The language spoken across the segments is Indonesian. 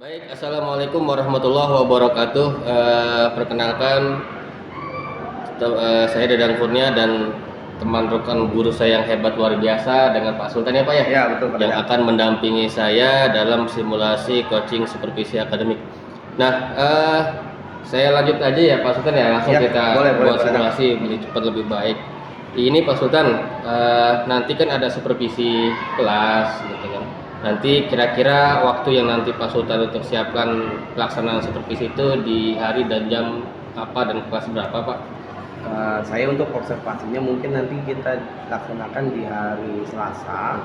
Baik, assalamualaikum warahmatullahi wabarakatuh. Perkenalkan, saya Dadang Kurnia dan teman rekan guru saya yang hebat luar biasa dengan Pak Sultan ya Pak ya, Ya, betul Pak yang Dadang. akan mendampingi saya dalam simulasi coaching supervisi akademik. Nah, saya lanjut aja ya Pak Sultan ya, langsung Ya, kita boleh buat Pak Dadang. simulasi lebih cepat lebih baik. Ini Pak Sultan, nanti kan ada supervisi kelas gitu kan. Nanti kira-kira waktu yang nanti Pak Sultan untuk siapkan pelaksanaan supervisi itu di hari dan jam apa dan kelas berapa Pak? Saya untuk observasinya mungkin nanti kita laksanakan di hari Selasa,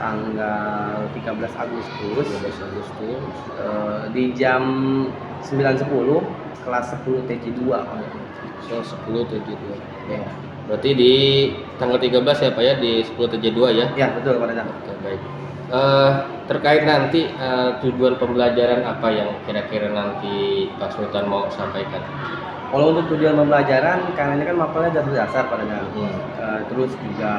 tanggal 13 Agustus, 12 Agustus. di jam 9.10, kelas 10 TJ2 Pak. So 10 TJ2. Ya. Berarti di tanggal 13 ya Pak ya, di 10 TJ2 ya? Ya, betul Pak Dadang. Oke, baik. Terkait nanti tujuan pembelajaran apa yang kira-kira nanti Pak Sultan mau sampaikan? Kalau untuk tujuan pembelajaran, karena ini kan mapelnya dasar-dasar Pak Dadang. Terus juga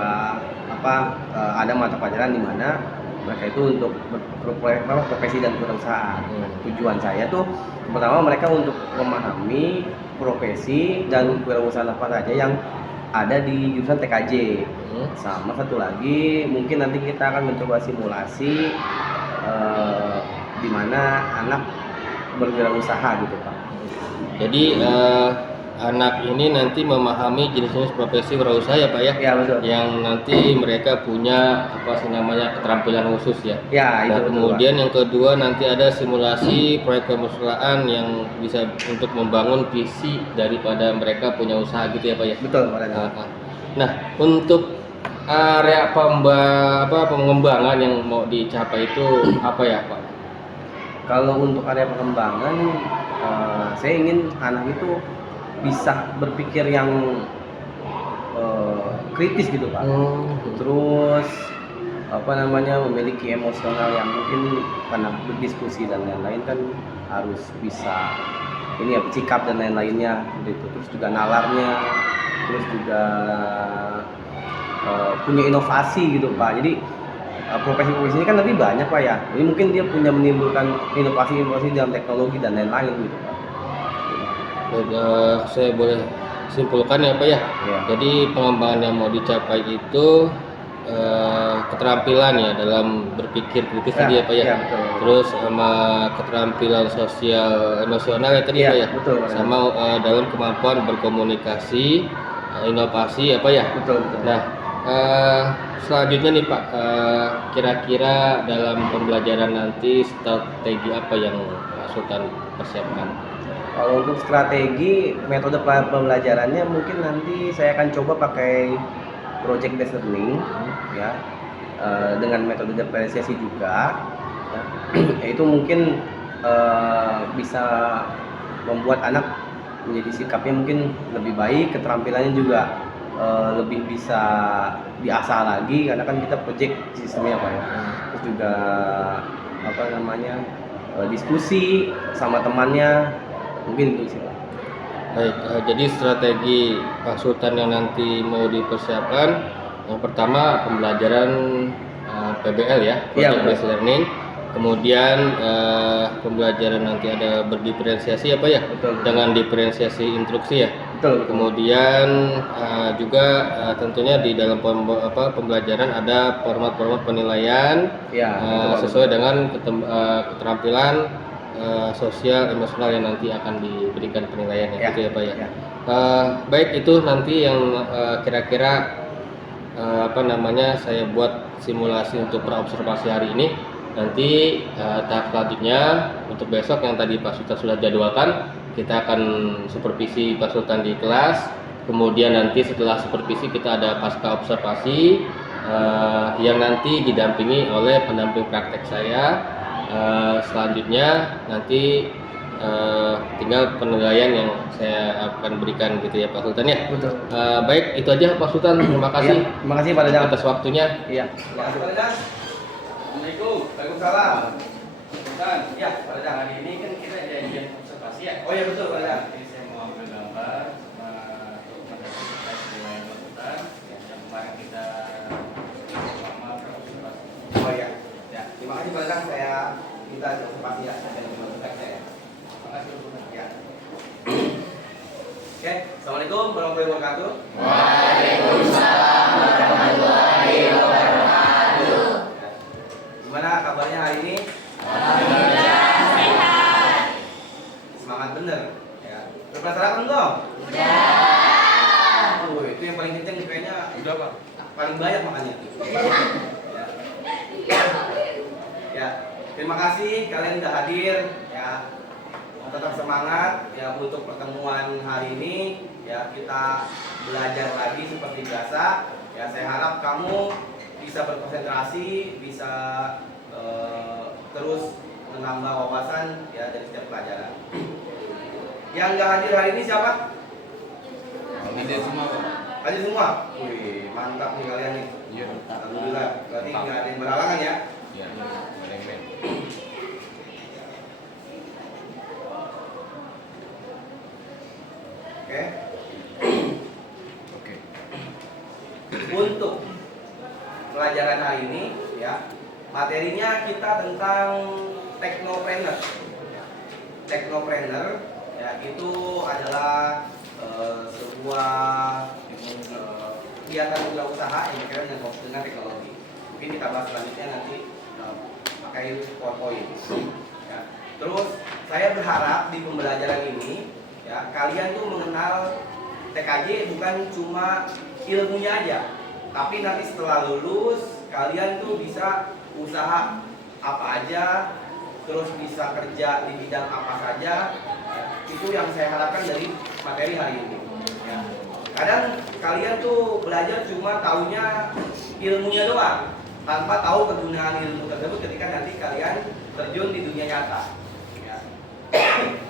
ada mata pelajaran di mana mereka itu untuk profesi dan kewirausahaan. Tujuan saya tuh pertama mereka untuk memahami profesi dan kewirausahaan apa saja yang ada di jurusan TKJ. Sama satu lagi mungkin nanti kita akan mencoba simulasi di mana anak berwirausaha gitu Pak. Jadi anak ini nanti memahami jenis-jenis profesi wirausaha ya Pak ya? Ya, betul. Yang nanti mereka punya apa sih namanya keterampilan khusus ya. Ya, itu Nah, betul, kemudian Pak. yang kedua nanti ada simulasi proyek kewirausahaan yang bisa untuk membangun visi daripada mereka punya usaha gitu ya Pak ya. Betul Pak Dadang. Nah, untuk area pengembangan yang mau dicapai itu apa ya Pak? Kalau untuk area pengembangan, saya ingin anak itu bisa berpikir yang kritis gitu Pak. Terus memiliki emosional yang mungkin karena berdiskusi dan lain-lain kan harus bisa ini ya, sikap dan lain-lainnya gitu. Terus juga nalarnya, terus juga punya inovasi gitu Pak. Jadi profesi-profesi ini kan lebih banyak Pak ya. Jadi mungkin dia punya menimbulkan inovasi-inovasi dalam teknologi dan lain-lain gitu Pak. Saya boleh simpulkan ya Pak ya. Ya. Jadi pengembangan yang mau dicapai itu keterampilan ya dalam berpikir kritis tadi ya Pak ya. Ya, betul. Terus sama keterampilan sosial emosional ya tadi Ya, Pak ya. betul, Pak. Sama dalam kemampuan berkomunikasi, inovasi ya Pak ya. Betul. Nah, selanjutnya nih Pak, kira-kira dalam pembelajaran nanti strategi apa yang Pak Sultan persiapkan? Kalau untuk strategi metode pembelajarannya mungkin nanti saya akan coba pakai project based learning ya, dengan metode diferensiasi juga ya. Itu mungkin bisa membuat anak menjadi sikapnya mungkin lebih baik, keterampilannya juga lebih bisa diasah lagi karena kan kita project sistemnya Pak ya. Terus juga diskusi sama temannya, mungkin itu sih Pak. Baik, jadi strategi Pak Sultan yang nanti mau dipersiapkan, yang pertama pembelajaran PBL ya, Project Based Learning. Kemudian pembelajaran nanti ada berdiferensiasi apa ya? Betul. Dengan diferensiasi instruksi ya. Betul. Kemudian juga tentunya di dalam pembelajaran ada format-format penilaian Ya, sesuai dengan keterampilan sosial emosional yang nanti akan diberikan penilaiannya gitu ya Pak ya. Baik, itu nanti yang kira-kira saya buat simulasi untuk praobservasi hari ini. Nanti tahap selanjutnya untuk besok yang tadi Pak Sultan sudah jadwalkan, kita akan supervisi Pak Sultan di kelas. Kemudian nanti setelah supervisi kita ada pasca observasi yang nanti didampingi oleh pendamping praktek saya. Selanjutnya nanti tinggal penilaian yang saya akan berikan gitu ya Pak Sultan ya. Betul. Baik, itu aja Pak Sultan. Terima kasih. Ya, terima kasih Pak Dadang atas waktunya. Iya. Terima kasih Pak Dadang. Assalamualaikum. Waalaikumsalam. Dan ya Pak Dadang, Hari ini kan kita janjian observasi ya. oh iya betul Pak Dadang. Jadi saya mau ambil gambar untuk mendeteksi penilaian Pak Sultan yang kemarin kita sama observasi. Oh iya. Ya, terima kasih Pak Dadang. Saya minta observasi ya, saya ya. Terima kasih ya. Oke, assalamualaikum warahmatullahi wabarakatuh. Waalaikumsalam warahmatullahi wabarakatuh. Gimana kabarnya hari ini? Alhamdulillah sehat. Semangat bener ya. Udah sarapan belum? Udah. Oh, itu yang paling kenceng kayaknya. Udah, Pak. Paling banyak makannya. Ya, terima kasih kalian sudah hadir ya. Tetap semangat ya untuk pertemuan hari ini ya, kita belajar lagi seperti biasa ya. Saya harap kamu bisa berkonsentrasi, bisa terus menambah wawasan ya dari setiap pelajaran. Yang nggak hadir hari ini siapa? Hadir semua, Pak. Hadir semua? Wih, mantap nih kalian nih. Iya. Alhamdulillah, berarti nggak ada yang berhalangan ya. Iya. Main-main. Oke. Oke. Untuk pelajaran hari ini ya, materinya kita tentang teknopreneur. Teknopreneur ya, itu adalah sebuah kegiatan wirausaha yang berkaitan dengan teknologi. Mungkin kita bahas selanjutnya nanti pakai PowerPoint. Ya. Terus saya berharap di pembelajaran ini ya, kalian tuh mengenal TKJ bukan cuma ilmunya aja, tapi nanti setelah lulus kalian tuh bisa usaha apa aja, terus bisa kerja di bidang apa saja ya. Itu yang saya harapkan dari materi hari ini ya. Kadang kalian tuh belajar cuma taunya ilmunya doang, tanpa tahu kegunaan ilmu tersebut ketika nanti kalian terjun di dunia nyata ya.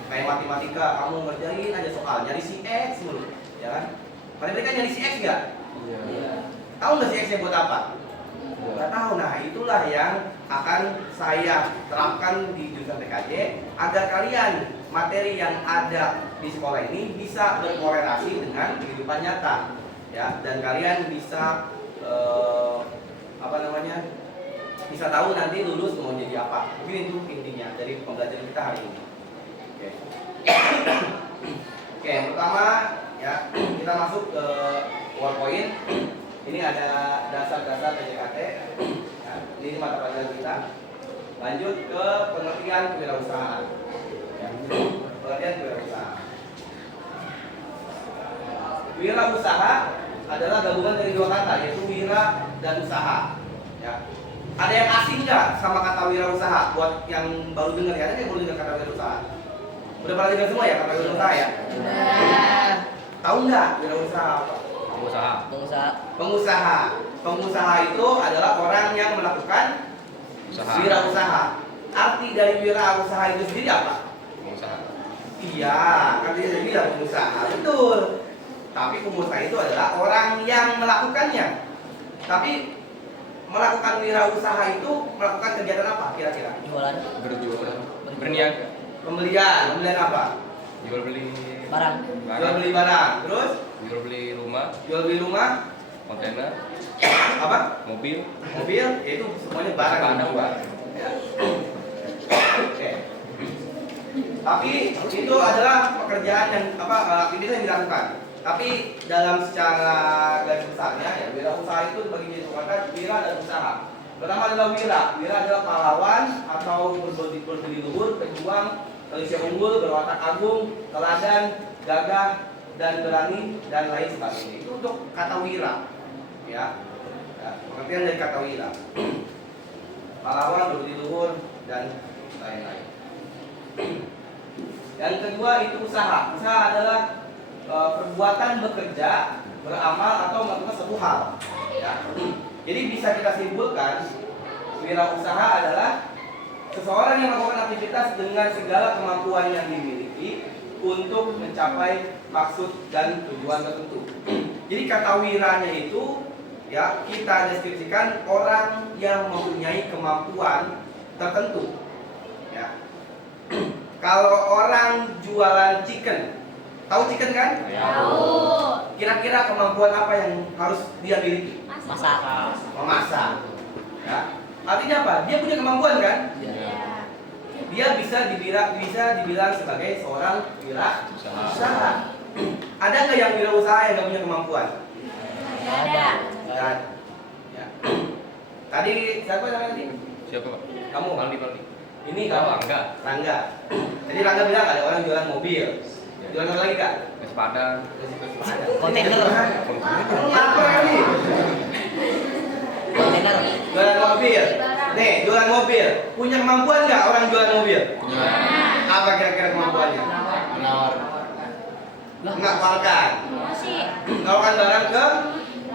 Kayak matematika, kamu ngerjain aja soal nyari si X mulu ya kan. Mereka nyari si X nggak? Iya. Tahu nggak si X-nya buat apa? Nggak tahu. Nah, itulah yang akan saya terapkan di jurusan TKJ agar kalian materi yang ada di sekolah ini bisa berkorelasi dengan kehidupan nyata ya, dan kalian bisa bisa tahu nanti lulus mau jadi apa. Mungkin itu intinya dari pembelajaran kita hari ini. Oke. Oke, yang pertama ya, kita masuk ke PowerPoint. Ini ada dasar-dasar PJKT. Ya, ini mata pelajaran kita. Lanjut ke pengertian kewirausahaan. Ya, pengertian kewirausahaan. Wirausaha adalah gabungan dari dua kata, yaitu wira dan usaha. Ya. Ada yang asing nggak sama kata wirausaha? Buat yang baru dengar ya, ada yang baru dengar kata wirausaha? Udah pernah dengar semua ya kata wirausaha ya? Udah. Tahu nggak wirausaha apa? Pengusaha. Pengusaha itu adalah orang yang melakukan Usaha. wirausaha. Arti dari wirausaha itu sendiri apa? Pengusaha. Iya, artinya sendiri adalah pengusaha, betul. Tapi pengusaha itu adalah orang yang melakukannya. Tapi melakukan wirausaha itu melakukan kegiatan apa kira-kira? Jualan Berjualan. Berniaga. Pembelian apa? Jual beli barang. Jual beli barang. Terus Jual beli rumah, jual beli rumah, kontainer, apa? mobil. Mobil, itu semuanya barang yang dijual. Ya. Oke. Tapi itu adalah pekerjaan yang aktivitas yang dilakukan. Tapi dalam secara garis besarnya ya, wirausaha itu bagi jenis kata wira dan usaha. Pertama adalah wira. Wira adalah pahlawan atau berdiri luhur, pejuang, manusia unggul, berwatak agung, teladan, gagah, dan berani, dan lain sebagainya. Itu untuk kata wira. Ya. Pengertian dari kata wira. Pahlawan, berdiri luhur, dan lain-lain. Yang kedua itu usaha. Usaha adalah perbuatan bekerja, beramal atau melakukan satu hal. Ya. Jadi bisa kita simpulkan, wirausaha adalah seseorang yang melakukan aktivitas dengan segala kemampuan yang dimiliki untuk mencapai maksud dan tujuan tertentu. Jadi kata wiranya itu ya kita deskripsikan orang yang mempunyai kemampuan tertentu. Ya. Kalau orang jualan chicken, tahu chicken kan? Tahu. Kira-kira kemampuan apa yang harus dia miliki? Masak. Memasak. Ya. Artinya apa? Dia punya kemampuan kan? Iya. dia bisa dibilang sebagai seorang wirausaha. Ada nggak yang wirausaha yang nggak punya kemampuan? Ada. Ada. Ya. Tadi siapa namanya tadi? Siapa Pak? Kamu. Paldi. Ini kamu. Rangga. Jadi Rangga bilang ada orang jualan mobil. Jualan apa lagi kak? Sepadan. Kontainer. Kamu lapar kali. Kontainer. Jualan mobil. Nih, jualan mobil. Punya kemampuan nggak orang jualan mobil? Apa kira-kira kemampuannya? Menawar. Menawarkan. Masih. Menawarkan barang ke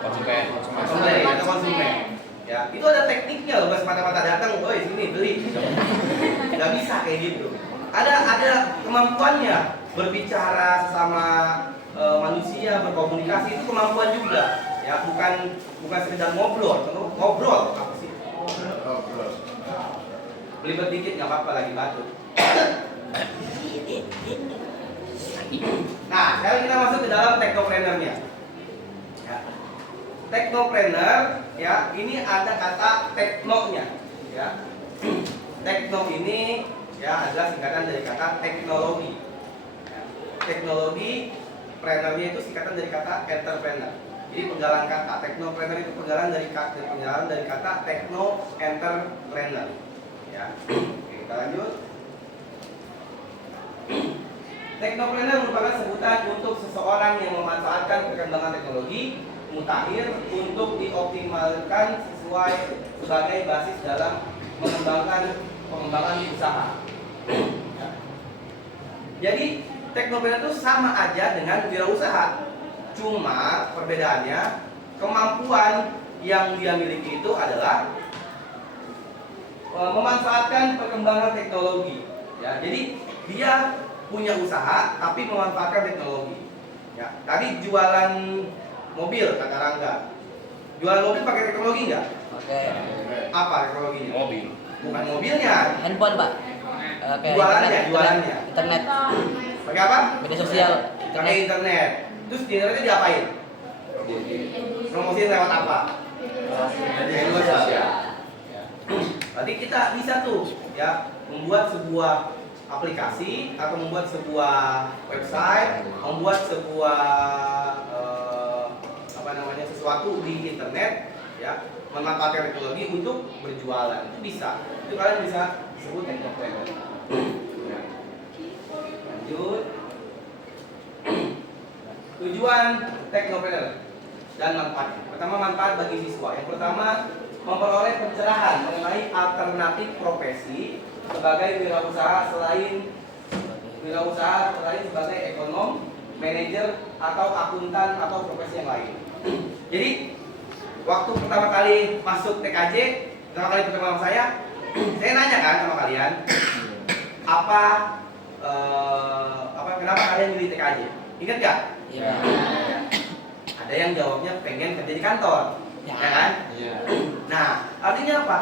Konsumen. konsumen atau konsumen. Ya, itu ada tekniknya loh, nggak semata-mata datang, woi sini beli. Nggak bisa kayak gitu. Ada kemampuannya berbicara sesama manusia, berkomunikasi itu kemampuan juga. Ya, bukan sekedar ngobrol. Ngobrol apa sih? Belibet dikit nggak apa-apa lagi batuk. Nah, sekarang kita masuk ke dalam technopreneur-nya. Ya. Technopreneur, ya, ini ada kata teknonya, ya. Tekno ini ya adalah singkatan dari kata teknologi. Ya. Teknologi, preneurnya itu singkatan dari kata entrepreneur. Jadi penggalan kata teknopreneur itu penggalan dari kata tekno entrepreneur. Ya. Oke, kita lanjut. Teknopreneur merupakan sebutan untuk seseorang yang memanfaatkan perkembangan teknologi mutakhir untuk dioptimalkan sesuai sebagai basis dalam pengembangan usaha. Ya. Jadi teknopreneur itu sama aja dengan wirausaha, cuma perbedaannya kemampuan yang dia miliki itu adalah memanfaatkan perkembangan teknologi. Ya, jadi dia punya usaha tapi memanfaatkan teknologi. Ya, tadi jualan mobil kata Rangga. Jualan mobil pakai teknologi nggak? Oke. Apa teknologinya? Mobil. Bukan mobilnya. Handphone, Pak. Jualannya. Internet. Pakai apa? Media sosial. Pakai internet. Terus di internetnya diapain? Promosiin lewat apa? Media sosial. Ya. Berarti kita bisa tuh ya membuat sebuah aplikasi atau membuat sebuah website, membuat sebuah sesuatu di internet, ya, memanfaatkan teknologi untuk berjualan. Itu bisa. Itu kalian bisa sebut teknopreneur. Ya. Lanjut. Tujuan teknopreneur dan manfaatnya. Pertama, manfaat bagi siswa. Yang pertama, memperoleh pencerahan mengenai alternatif profesi sebagai wirausaha selain sebagai ekonom, manajer atau akuntan atau profesi yang lain. Jadi waktu pertama kali masuk TKJ, pertama kali ketemu sama saya nanya kan sama kalian kenapa kalian milih TKJ? Ingat nggak? Iya. Ada yang jawabnya pengen kerja di kantor, ya kan? Iya. Nah, artinya apa?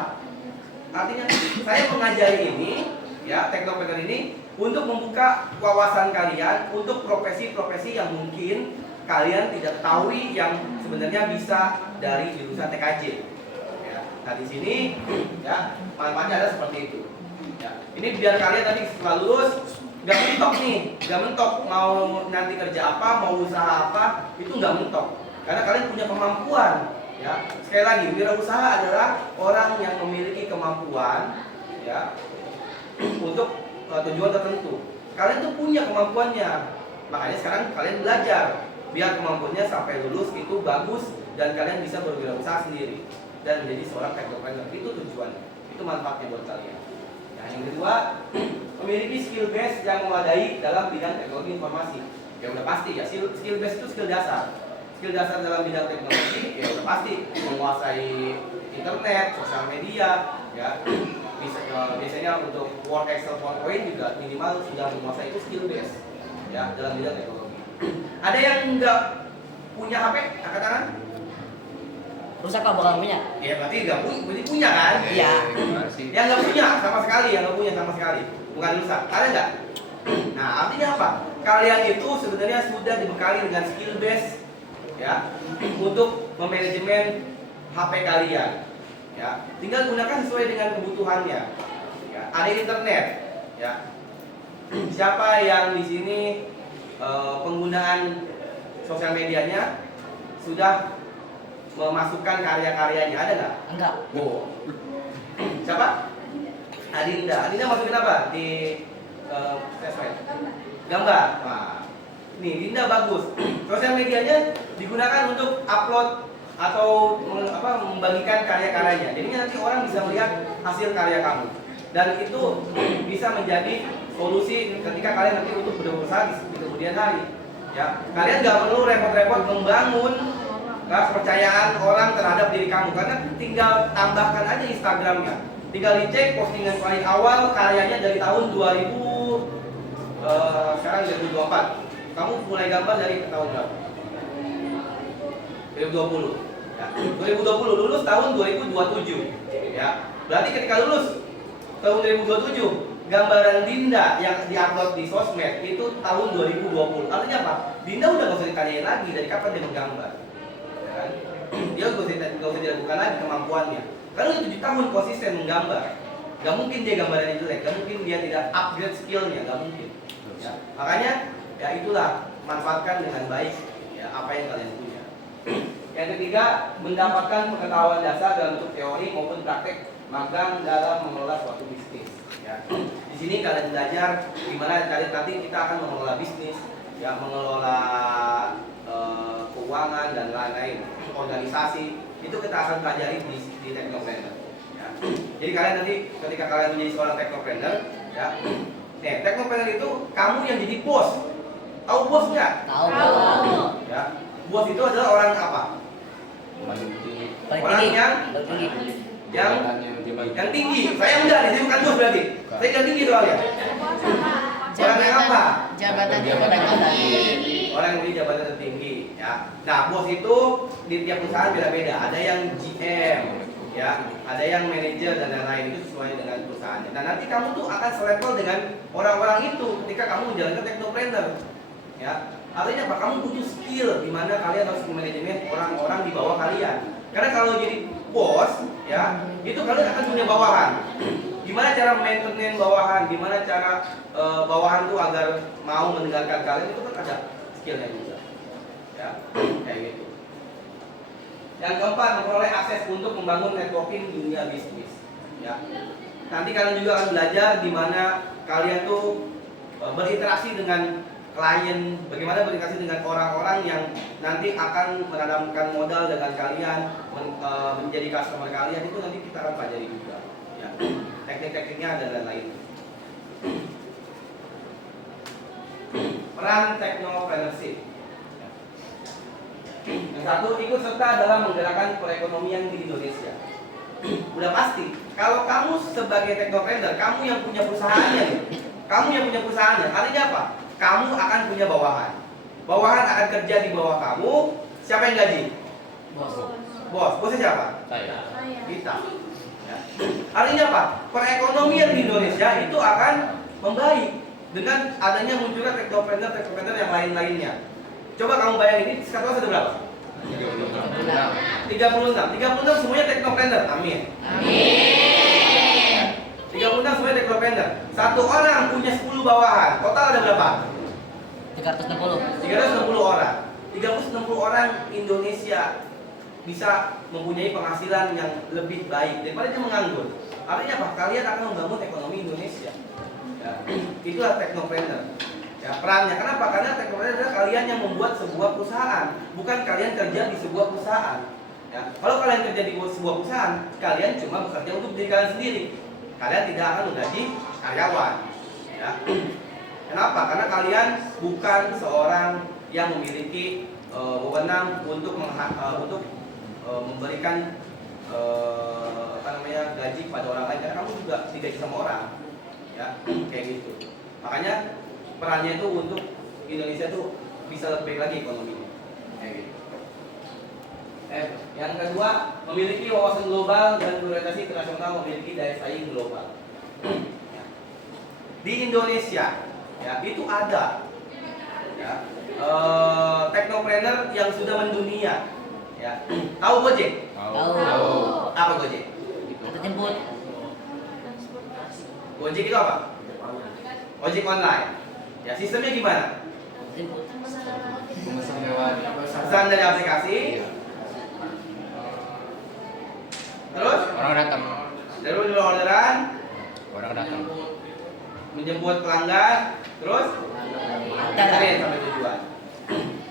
Artinya saya mengajari ini, ya, teknopreneur ini untuk membuka wawasan kalian untuk profesi-profesi yang mungkin kalian tidak ketahui yang sebenarnya bisa dari jurusan TKJ. Ya. Nah di sini, ya, manfaatnya ada seperti itu. Ya. Ini biar kalian tadi setelah lulus nggak mentok mau nanti kerja apa, mau usaha apa, itu nggak mentok. Karena kalian punya kemampuan. Ya, sekali lagi, wirausaha adalah orang yang memiliki kemampuan, ya, untuk tujuan tertentu. Kalian tuh punya kemampuannya, makanya sekarang kalian belajar biar kemampuannya sampai lulus itu bagus dan kalian bisa berwirausaha sendiri dan menjadi seorang teknopreneur. Itu tujuannya, itu manfaatnya buat kalian. Nah, yang kedua, memiliki skill base yang memadai dalam bidang teknologi informasi. Ya udah pasti ya, skill base itu skill dasar. Skill dasar dalam bidang teknologi ya udah pasti menguasai internet, sosial media, ya. Biasanya untuk Word, Excel, PowerPoint juga minimal sudah menguasai itu skill base, ya, dalam bidang teknologi. Ada yang nggak punya HP, angkat tangan? Rusak kok bakal punya? Ya berarti punya kan? Iya. Yang nggak punya sama sekali, bukan rusak. Ada nggak? Nah, artinya apa? Kalian itu sebenarnya sudah dibekali dengan skill base, ya, untuk memanajemen HP kalian, ya. Tinggal gunakan sesuai dengan kebutuhannya. Ya. Ada internet, ya. Siapa yang di sini penggunaan sosial medianya sudah memasukkan karya-karyanya, ada nggak? Enggak. Oh. Siapa? Adinda. Adinda masukin apa di sosmed? Gambar. Wah, nih Dinda bagus. Sosial medianya digunakan untuk upload atau membagikan karya-karyanya. Jadinya nanti orang bisa melihat hasil karya kamu. Dan itu bisa menjadi solusi ketika kalian nanti untuk berusaha di kemudian hari. Ya, kalian nggak perlu repot-repot membangun kepercayaan orang terhadap diri kamu, karena tinggal tambahkan aja Instagramnya. Tinggal dicek postingan paling awal karyanya dari tahun 2000, sekarang 2024. Kamu mulai gambar dari tahun berapa? 2020. Ya, 2020 lulus tahun 2027. Ya, berarti ketika lulus tahun 2027, gambaran Dinda yang diupload di sosmed itu tahun 2020. Artinya apa? Dinda udah nggak usah ditanyain lagi dari kapan dia menggambar. Ya kan? Dia nggak usah diragukan lagi kemampuannya. Karena 7 tahun konsisten menggambar. Gak mungkin dia gambarannya jelek, gak mungkin dia tidak upgrade skillnya, gak mungkin. Ya. Makanya ya itulah, manfaatkan dengan baik ya apa yang kalian punya. Yang ketiga, mendapatkan pengetahuan dasar dalam bentuk teori maupun praktek magang dalam mengelola suatu bisnis. Ya. Di sini kalian belajar gimana kalian nanti kita akan mengelola bisnis, ya mengelola keuangan dan lain-lain, organisasi itu kita akan pelajari di Technopreneur. Ya. Jadi kalian nanti ketika kalian menjadi seorang Technopreneur, ya, Technopreneur itu kamu yang jadi bos. Tahu bos nggak? Tahu. Ya, bos itu adalah orang apa? Paling Orang tinggi. yang tinggi. Saya enggak, saya bukan bos berarti. Saya nggak tinggi soalnya. Orang yang apa? Jabatan tertinggi. Orang yang di jabatan tertinggi. Ya. Nah, bos itu di tiap perusahaan beda-beda. Ada yang GM, ya, ada yang manajer dan lain-lain, itu sesuai dengan perusahaannya. Nah, nanti kamu tuh akan selevel dengan orang-orang itu ketika kamu menjalankan Technopreneur. Ya. Artinya apa? Kamu butuh skill di mana kalian harus memanajemen orang-orang di bawah kalian. Karena kalau jadi bos, ya, itu kalian akan punya bawahan. Gimana cara maintenance bawahan? Gimana cara bawahan tuh agar mau mendengarkan kalian, itu kan ada skillnya juga. Ya, kayak gitu. Yang keempat, memperoleh akses untuk membangun networking dunia bisnis. Ya. Nanti kalian juga akan belajar di mana kalian tuh berinteraksi dengan klien, bagaimana berinteraksi dengan orang-orang yang nanti akan menanamkan modal dengan kalian, menjadi customer kalian, itu nanti kita akan pelajari juga. Ya. Teknik-tekniknya dan lain-lain. Peran Technopreneurship. Yang satu, ikut serta dalam menggerakkan perekonomian di Indonesia. Udah pasti, kalau kamu sebagai Technopreneur, kamu yang punya perusahaannya nih, artinya apa? Kamu akan punya bawahan. Bawahan akan kerja di bawah kamu. Siapa yang gaji? Bos. Bosnya siapa? Saya. Kita. Ya. Artinya apa? Perekonomian di Indonesia itu akan membaik dengan adanya munculnya Technopreneur yang lain-lainnya. Coba kamu bayangin, ini sekarang sudah berapa? 36 semuanya Technopreneur. Amin. 36 semuanya Technopreneur. Satu orang punya 10 bawahan. Total ada berapa? 360 orang. 360 orang Indonesia bisa mempunyai penghasilan yang lebih baik daripada dia menganggur. Artinya apa? Kalian akan membangun ekonomi Indonesia. Ya. Itulah Technopreneur. Ya, perannya. Kenapa? Karena Technopreneur adalah kalian yang membuat sebuah perusahaan, bukan kalian kerja di sebuah perusahaan. Ya. Kalau kalian kerja di sebuah perusahaan, kalian cuma bekerja untuk diri kalian sendiri. Kalian tidak akan menggaji karyawan. Ya. Kenapa? Karena kalian bukan seorang yang memiliki wewenang untuk memberikan gaji kepada orang lain, karena kamu juga digaji sama orang. Ya, kayak gitu. Makanya perannya itu untuk Indonesia tuh bisa lebih baik lagi ekonominya. Kayak gitu. Yang kedua, memiliki wawasan global dan berorientasi internasional, memiliki daya saing global. Ya. Di Indonesia, ya itu ada ya, Technopreneur yang sudah mendunia. Ya. Tahu Gojek? Tahu. Apa Gojek? Kita jemput. Gojek itu apa? Ojek online. Ya, sistemnya gimana? Pemesan lewat Pesan dari aplikasi. Terus orang datang. dari orderan, Orang datang. menjemput pelanggan, terus anterin sampai tujuan.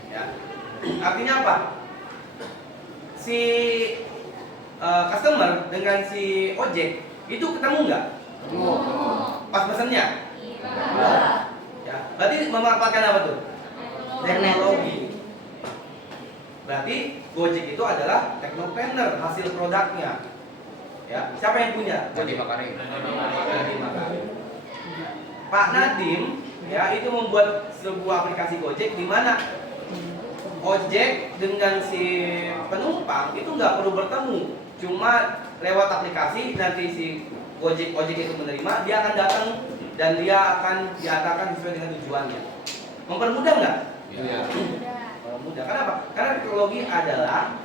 Ya. Artinya apa? Si customer dengan si ojek itu ketemu nggak? Pas pesennya? Ya. Berarti memanfaatkan apa tuh? Teknologi. Berarti Gojek itu adalah teknopreneur, hasil produknya. Ya, siapa yang punya? Jadi Makarim. Nadiem Makarim. Pak Nadiem ya itu membuat sebuah aplikasi Gojek di mana ojek dengan si penumpang itu nggak perlu bertemu, cuma lewat aplikasi nanti si ojek itu menerima, dia akan datang dan dia akan diantarkan sesuai dengan tujuannya. Mempermudah nggak? Iya. Mempermudah. Kenapa? Karena teknologi adalah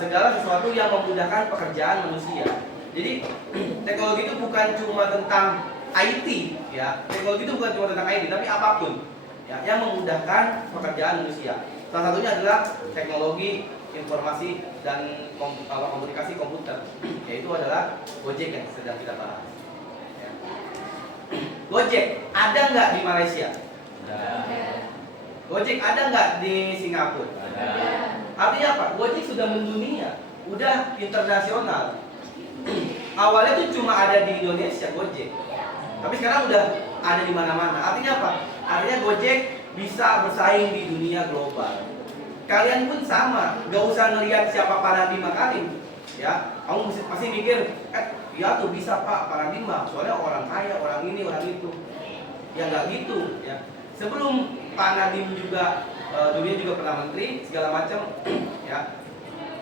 segala sesuatu yang memudahkan pekerjaan manusia. Jadi teknologi itu bukan cuma tentang IT, ya. Teknologi itu bukan cuma tentang IT, tapi apapun ya, yang memudahkan pekerjaan manusia. Salah satunya adalah teknologi informasi dan komunikasi komputer, yaitu adalah Gojek yang sedang kita bahas. Ya. Gojek ada nggak di Malaysia? Gojek ada nggak di Singapura? Artinya apa? Gojek sudah mendunia, udah internasional. Awalnya tuh cuma ada di Indonesia Gojek, tapi sekarang udah ada di mana-mana. Artinya apa? Artinya Gojek bisa bersaing di dunia global. Kalian pun sama, nggak usah ngelihat siapa Pak Nadiem Makarim, ya. Kamu pasti mikir, ya tuh bisa Pak Nadiem mah, soalnya orang kaya, orang ini, orang itu. Ya nggak gitu, ya. Sebelum Pak Nadiem juga dunia juga pernah menteri segala macam, ya.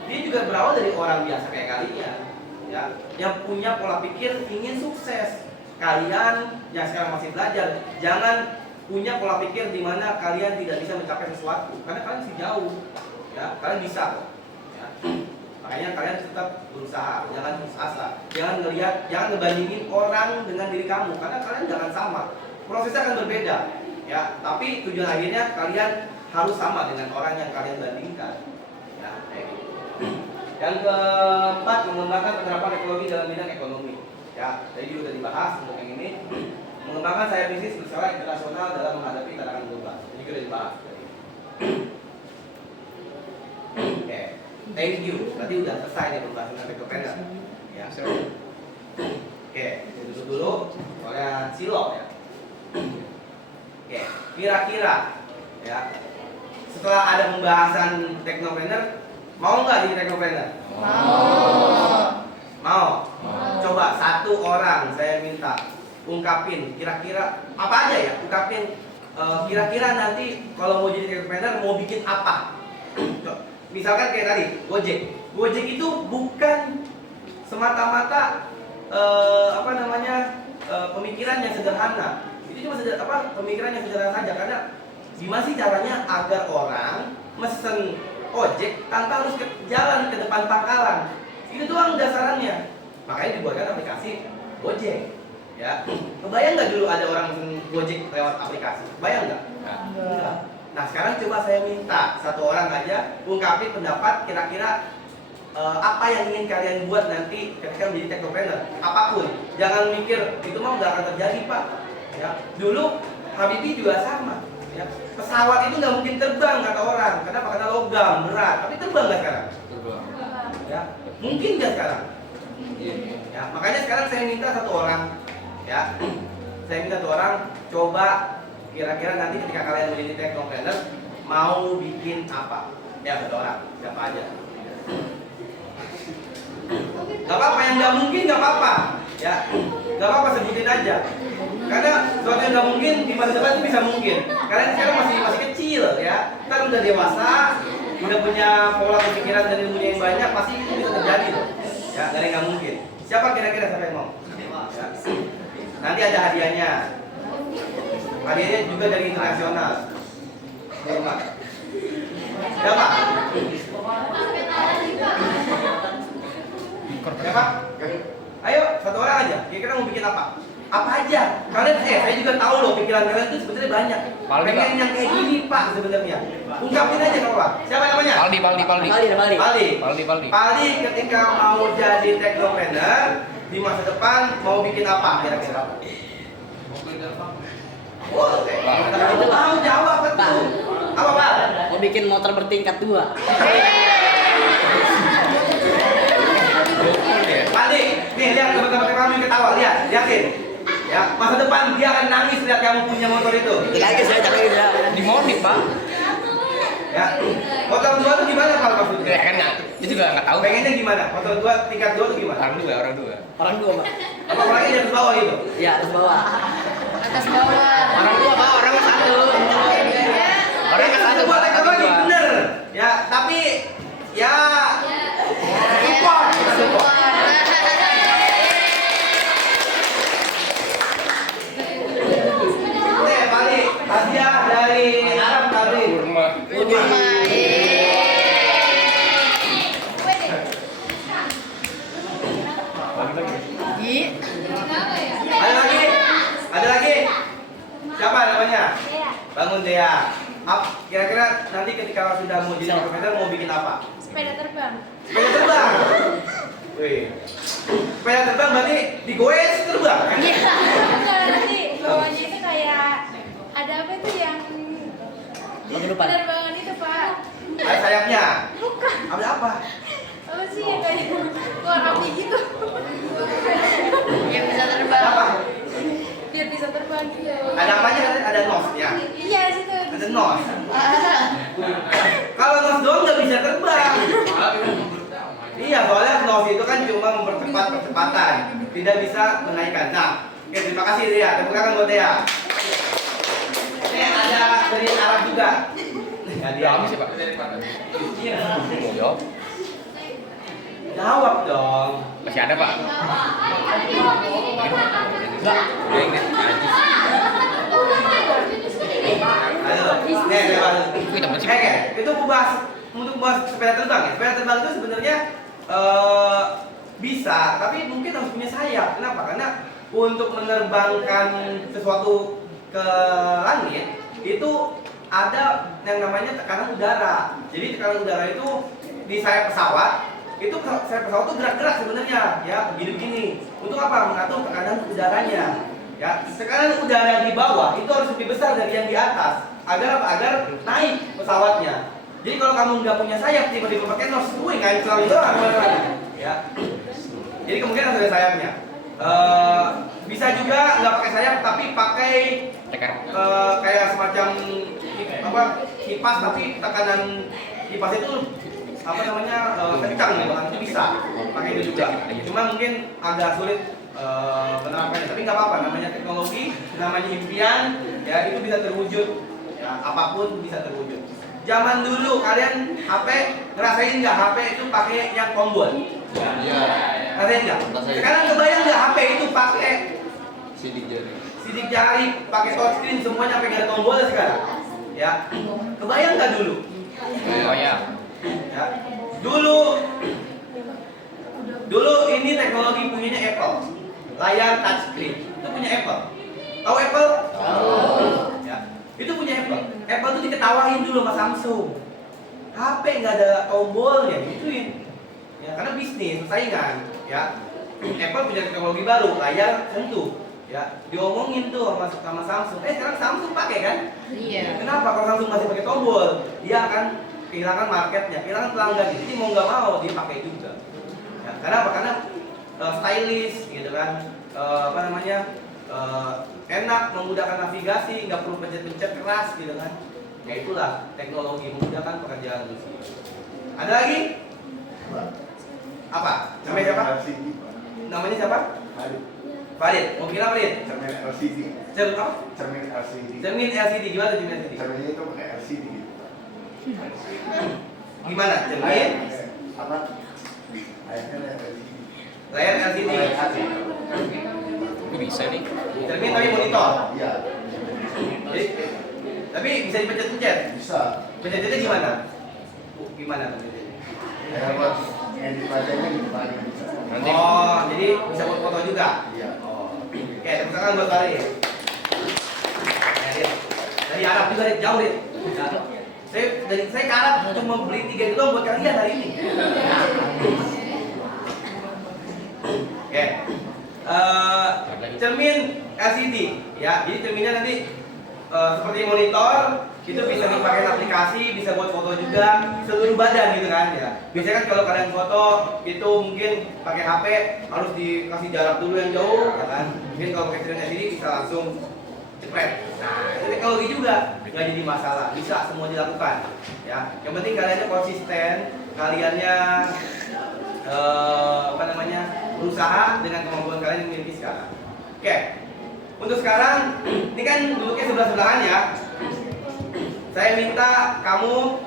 Dia juga berawal dari orang biasa kayak kalian, ya, yang punya pola pikir ingin sukses. Kalian yang sekarang masih belajar, jangan punya pola pikir di mana kalian tidak bisa mencapai sesuatu, karena kalian masih jauh, ya. Kalian bisa, ya. Makanya kalian tetap berusaha, jangan putus asa, jangan ngelihat, jangan ngebandingin orang dengan diri kamu, karena kalian jangan sama, prosesnya akan berbeda, ya. Tapi tujuan akhirnya kalian harus sama dengan orang yang kalian bandingkan, ya. Yang keempat, mengembangkan penerapan teknologi dalam bidang ekonomi. Ya, tadi juga sudah dibahas untuk yang ini. Mengembangkan saya bisnis berskala internasional dalam menghadapi tantangan global. Ini juga sudah dibahas. Oke, thank you. Berarti udah selesai nih pembahasan tentang teknopreneur. Ya. Oke, duduk dulu. Soalnya silok ya. Oke, kira-kira ya setelah ada pembahasan teknopreneur, mau nggak jadi teknopreneur? Mau. Coba satu orang saya minta ungkapin kira-kira apa aja ya? Ungkapin kira-kira nanti kalau mau jadi teknopreneur mau bikin apa? Misalkan kayak tadi Gojek. Gojek itu bukan semata-mata pemikiran yang sederhana. Itu cuma pemikiran yang sederhana saja, karena gimana sih caranya agar orang mesen ojek tanpa harus jalan ke depan pangkalan. Itu doang dasarannya. Makanya dibuatkan aplikasi Gojek. Ya, kebayang nggak dulu ada orang mesen Gojek lewat aplikasi? Bayang nggak? Enggak. Nah sekarang coba saya minta satu orang aja ungkapin pendapat kira-kira apa yang ingin kalian buat nanti ketika menjadi teknopreneur. Apapun, jangan mikir itu mah nggak akan terjadi Pak. Ya, dulu Habibie juga sama. Ya, pesawat itu nggak mungkin terbang kata orang. Kenapa? Karena logam berat. Tapi terbang nggak sekarang? Terbang. Ya, mungkin nggak sekarang? Ya, makanya sekarang saya minta satu orang, ya, saya minta satu orang coba kira-kira nanti ketika kalian menjadi teknopreneur mau bikin apa? Ya satu orang, siapa aja? Gak apa-apa, yang nggak mungkin nggak apa-apa, ya, nggak apa-apa sebutin aja. Karena sesuatu yang nggak mungkin di masa depan itu bisa mungkin. Kalian sekarang masih kecil, ya, kan udah dewasa, udah punya pola pemikiran dan ilmunya yang banyak, pasti itu bisa terjadi loh. Ya, gak ada yang nggak mungkin. Siapa kira-kira siapa yang mau? Ya. Nanti ada hadiahnya. Hadiahnya juga dari internasional. Hormat. Siapa? Siapa? Ayo, satu orang aja. Kira-kira mau bikin apa? apa aja. Kalian saya juga tahu loh pikiran kalian itu sebenarnya banyak. Paldi, Pengen Pak. yang kayak gini Pak sebenarnya. Ungkapin aja kalau Pak. Siapa namanya? Paldi. Paldi ketika mau jadi teknopreneur di masa depan mau bikin apa kira-kira? Itu tahu jawab betul. Apa Pak? Mau bikin motor bertingkat 2. Paldi, nih lihat teman-teman kamu ketawa, lihat, yakin. Ya, masa depan dia akan nangis lihat kamu punya motor itu. Lagi saya Dimodif, Pak. Ya, motor 2 itu gimana Pak Ya maksudnya? kan nggak, dia juga nggak tahu. Pengennya gimana? Motor 2 tingkat 2 itu gimana? Orang dua. Orang 2, Pak. Apa orangnya di atas bawah itu? Iya, atas bawah. Atas bawah. Orang dua, Pak. Orang satu. Orang Itu satu. sebuah teknologi Dua. bener. Ya, tapi ya support, support. Oke, Pali, hadiah dari Arab tadi. Kurma. Ada lagi? Ada lagi? Siapa namanya? Bangun Dea. Kira-kira nanti ketika sudah mau jadi profesor mau bikin apa? Sepeda terbang. Sepeda terbang. Wih. Sepeda terbang berarti digoes terbang kan? Iya. Enggak, nanti bawahnya itu kayak ada apa itu yang Penerbangan. penerbangan itu Pak. Ada sayapnya. Bukan. Ada apa? Apa sih yang kayak keluar api gitu? Yang bisa terbang. Ada apa? Biar bisa terbang gitu. Ada apanya? Ada nosnya. Iya situ. Ada nos. Kalau nos doang nggak bisa terbang. Iya, soalnya nos itu kan cuma mempercepat percepatan, tidak bisa menaikkan. Nah, oke, terima kasih Dea. Tepuk tangan buat Dea. Ini ada dari Arab juga. Dia habis ya, Pak? Iya. Mau jawab? Jawab dong. Masih ada, Pak? Enggak. Udah ini anjing. Ayo, nih lewat. Wih, temen sih. Oke, itu untuk bahas sepeda terbang ya. Sepeda terbang itu sebenarnya bisa, tapi mungkin harus punya sayap. Kenapa? Karena untuk menerbangkan sesuatu ke langit itu ada yang namanya tekanan udara. Jadi tekanan udara itu di sayap pesawat itu sayap pesawat itu gerak-gerak sebenarnya ya begini-begini. Untuk apa? Mengatur tekanan udaranya. Ya, tekanan udara di bawah itu harus lebih besar dari yang di atas agar apa? Agar naik pesawatnya. Jadi kalau kamu nggak punya sayap tiba-tiba pakai nos, wih ngancel doang kemana-mana. Ya. Jadi kemungkinan harus ada sayapnya. Bisa juga nggak pakai sayap tapi pakai Tekan. kayak semacam apa kipas tapi tekanan kipas itu apa namanya kencang gitu kan itu bisa pakai itu juga. Cuma mungkin agak sulit penerapannya tapi nggak apa-apa namanya teknologi namanya impian ya itu bisa terwujud ya apapun bisa terwujud. Zaman dulu kalian HP ngerasain nggak HP itu pakai yang tombol? Iya. Ngerasain nggak? Ngerasain. Sekarang kebayang nggak HP itu pakai Sidik jari. sidik jari, pakai touchscreen semuanya pakai ada tombol sekarang? Ya, kebayang nggak dulu? Oh ya. Ya. Dulu ini teknologi punyanya Apple, layar touchscreen itu punya Apple. Tahu Apple? Ya, itu punya Apple. Apple itu diketawain dulu sama Samsung. HP nggak ada tombolnya, gituin. Ya, karena bisnis, persaingan. Ya, Apple punya teknologi baru, layar sentuh. Ya, diomongin tuh sama Samsung. Sekarang Samsung pakai kan? Iya. Kenapa kalau Samsung masih pakai tombol? Dia akan kehilangan marketnya, kehilangan pelanggan. Jadi mau nggak mau dia pakai juga. Ya, karena apa? Karena stylish gitu kan. Apa namanya? Enak, memudahkan navigasi, nggak perlu pencet-pencet keras gitu kan. Ya itulah teknologi memudahkan pekerjaan manusia. Ada lagi? Apa? Namanya siapa? Namanya siapa? Farid. Mau bilang Farid? Cermin LCD. Cermin apa? Cermin LCD. Cermin LCD. Gimana cermin LCD? Cerminnya itu pakai LCD gitu. Gimana? Cermin? Apa? Layarnya ada LCD. Layar LCD. Itu bisa nih. Cermin tapi monitor. Iya. Jadi, tapi bisa dipencet-pencet. Bisa. Pencet-pencetnya gimana? Gimana tuh pencetnya? Ya buat edit wajahnya gitu paling bisa. Nanti Oh, jadi bisa buat foto juga. Iya. Oh. Oke, tepuk tangan buat Farid. Dari Arab juga nih, jauh nih. Saya ke Arab cuma beli 3 itu doang buat kalian hari ini. Oke. Cermin LCD ya. Jadi cerminnya nanti seperti monitor, itu bisa dipakai aplikasi, bisa buat foto juga seluruh badan gitu kan ya. Biasanya kan kalau kalian foto itu mungkin pakai HP harus dikasih jarak dulu yang jauh ya kan. Mungkin kalau pakai cermin LCD bisa langsung cepret. Nah, itu teknologi juga nggak jadi masalah, bisa semua dilakukan ya. Yang penting kaliannya konsisten, kaliannya berusaha dengan kemampuan kalian yang dimiliki sekarang. Oke, untuk sekarang ini kan duduknya sebelah-sebelahan ya. Saya minta kamu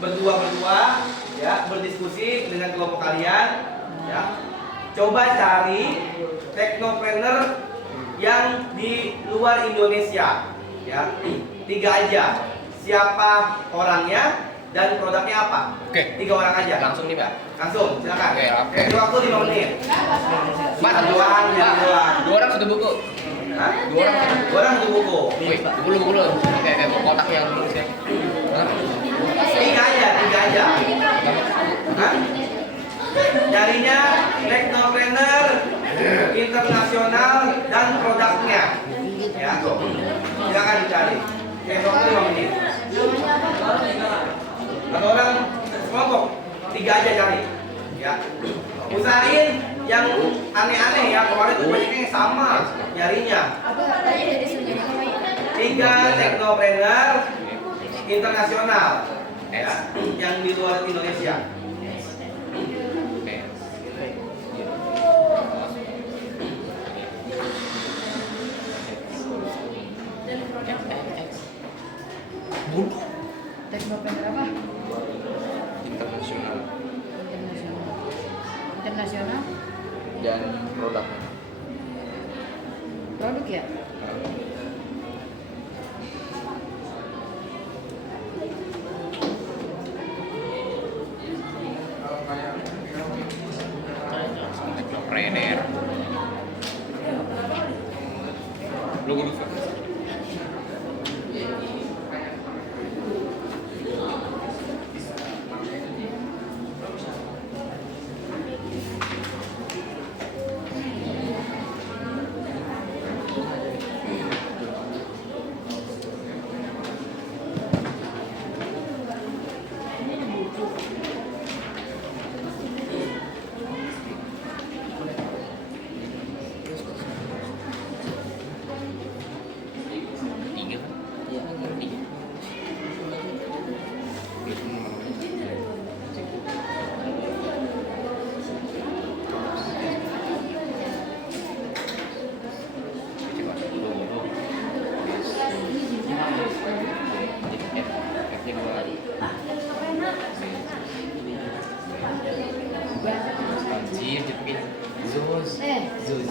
berdua ya berdiskusi dengan kelompok kalian ya. Coba cari teknopreneur yang di luar Indonesia ya. 3 aja. Siapa orangnya dan produknya apa? Oke. 3 orang aja. Langsung nih, Pak. Langsung, silakan. Oke, Oke, waktu 5 menit. Mas, Satu orang, ya, doang. 2 orang satu buku. Hah? 2 orang. 2 orang satu buku. Wih, buku lu. Oke, kotak yang tulis ya. Hah? 3 aja. Hah? Carinya teknopreneur internasional dan produknya. Ya. Silakan dicari. Oke, waktu 5 menit. Satu orang sekelompok. 3 aja cari. Ya. Usahain yang aneh-aneh ya. Kemarin tuh banyaknya yang sama nyarinya. 3 teknopreneur internasional ya, yang di luar Indonesia. Teknopreneur apa? Internasional Internasional dan produknya. produk ya? Teknopreneur. Lu dulu.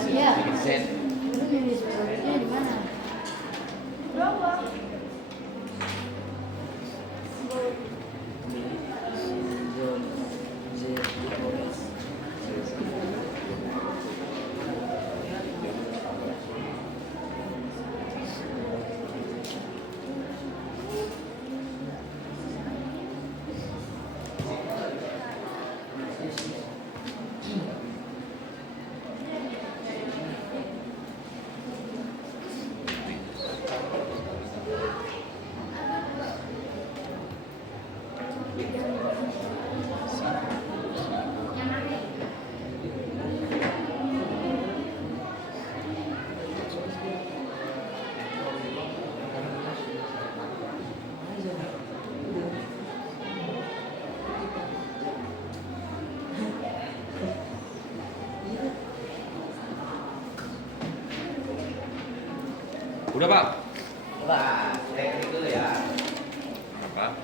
Iya. Lu nulis produknya di mana? Udah, Pak. Wah, saya ketik dulu ya. Apa?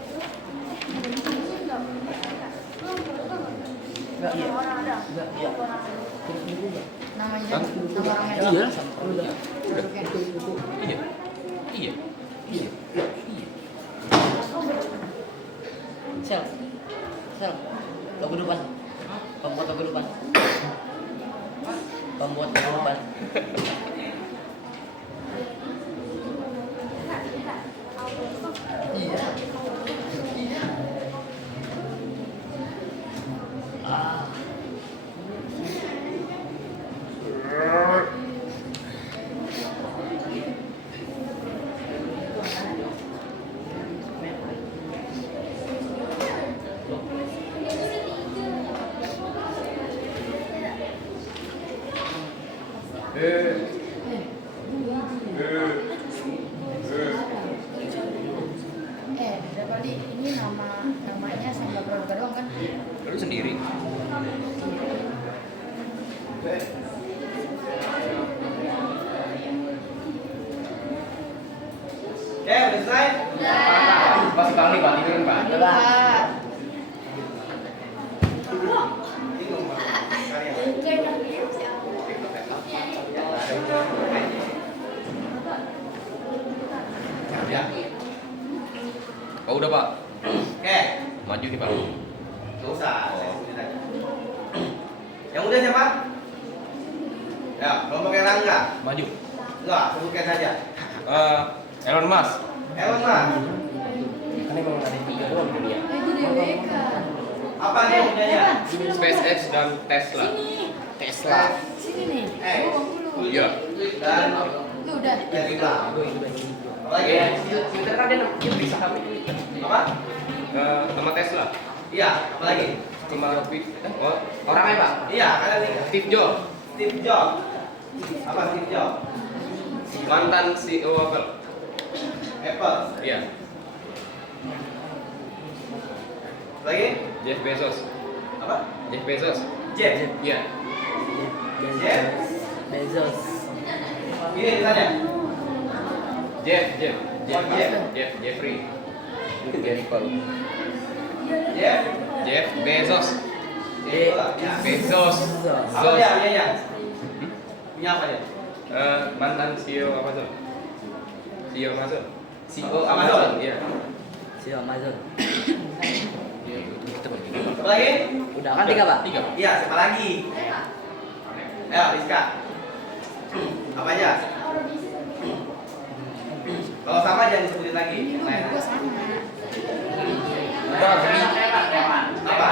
Namanya, nama orangnya. Iya. Produknya. Iya. Iya. Iya. Iya. Sel, logo depan. Pembuat logo depan. Pembuat logo depan. Udah selesai? Pak sekali nih Pak, tidurin Pak. Udah, Pak. Bingung Pak. Kalian. Ya. Oh udah Pak, Oke. maju nih Pak. Nggak usah. Saya sebutin aja. Yang udah siapa? Ya, kelompok Erlangga. Maju. Enggak, sebutkan saja. Elon Musk. Elon Musk. Kan emang ada 3 doang di dunia. Lagi DWK. Apa nih punyanya? SpaceX dan Tesla. Sini. Tesla. Sini nih. Oh, Iya. Dan lu udah. Tesla. Apa lagi? Twitter kan dia bisa HP Twitter. Apa? Sama Tesla. Iya, apa lagi? Sama orangnya Pak. Iya, kalian nih. Steve Jobs. Steve Jobs. Apa Steve Jobs? Mantan CEO Apple. Apple. Iya. Lagi? Jeff Bezos. Apa? Jeff Bezos. Jeff. Iya. Jeff. Bezos. Ini misalnya. Jeff. Oh, Jeff. Jeffrey. Jeff. Jeff Bezos. Ya. Bezos. Apa dia? Punyanya? Punya apa dia? Mantan CEO Amazon. CEO Amazon. CEO Amazon. Iya. Si Amazon. Kita bagi. Apa lagi? Udah kan 3, Pak? 3 Pak. Iya, siapa lagi? Ayo, Rizka. Apa aja? Kalau sama jangan disebutin lagi. Yang lain. Gue sama. Apa?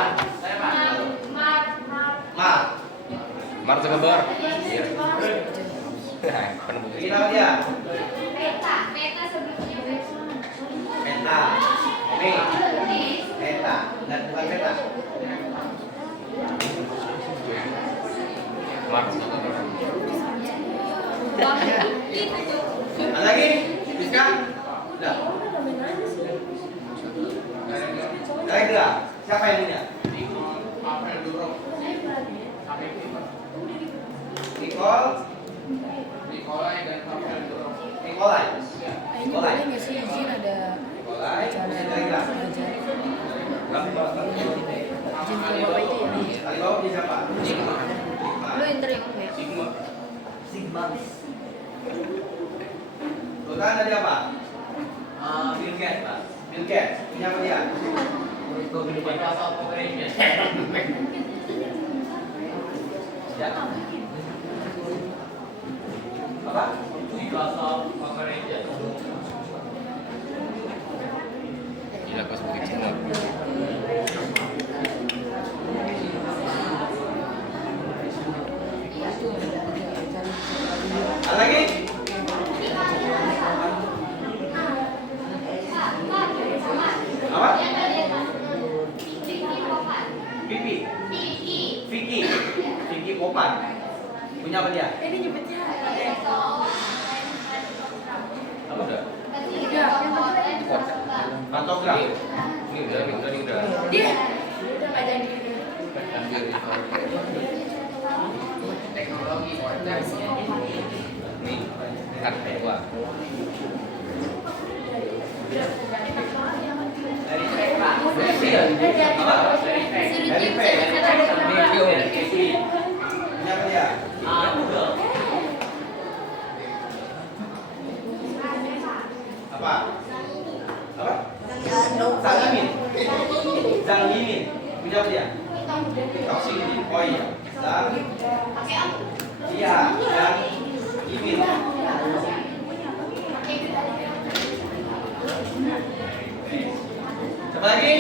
Mark. Mark Zuckerberg. Iya. Penemunya. Bikin apa dia? Meta sebelumnya Meta. Meta. Dan bukan Meta. Mark. Ada lagi? Rizka? Udah. Ada lagi enggak? Siapa yang punya? Nicole. Nikolai. Ini boleh nggak sih izin ada Nikolai. acara Ada lagi enggak? belajar? Alibaba. Izin ke bapak itu ya. Alibaba punya siapa? Lu yang terima ya? Sigma. Sultan tadi apa? Bill Gates, Pak. Bill Gates punya apa dia? Ya. Apa? Gila pas bikin channel. Ada lagi? Apa? Pipi. Vicky Popan. Punya apa dia? Ini nyebutnya. Apa udah? Pantograf. Ini udah. Dia udah nggak jadi. Nih, kan kedua. Punya apa dia? Apa? Apa? Zhang Yimin. Punya apa dia? Oh iya. Zhang. Iya, Zhang Yimin. Siapa lagi?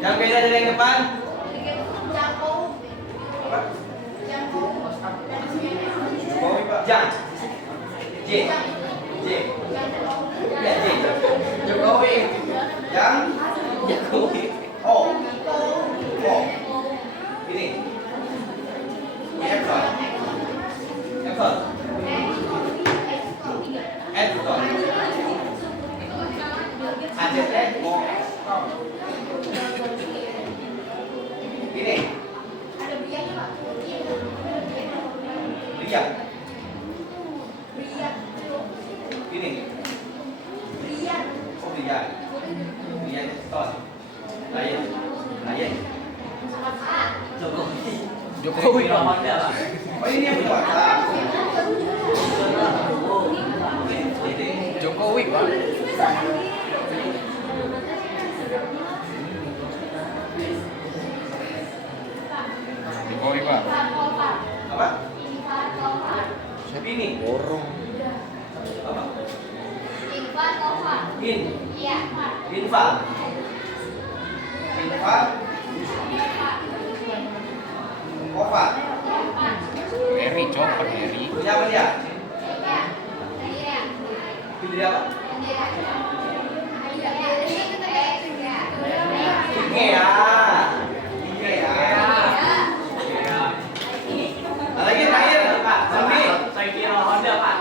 Yang beda dari yang depan? Apa? Jokowi, Pak. Jan. J. Ya, J. Jokowi. Yang? Jokowi. Oh. Ini. Edson. ACT. Ini. Riak. Ini. Jokowi Pak. Oh ini yang punya WhatsApp. Jokowi Pak. Jokowi Pak. Apa? Ini. Borong. Apa? Infat Kova. In. Iya. Infa. Infa. Kova. Eri copot Eri. Punya apa dia? Pilih dia apa? Ikea. Ikea. Lagi terakhir Pak. Sambil. Saya kira Honda Pak.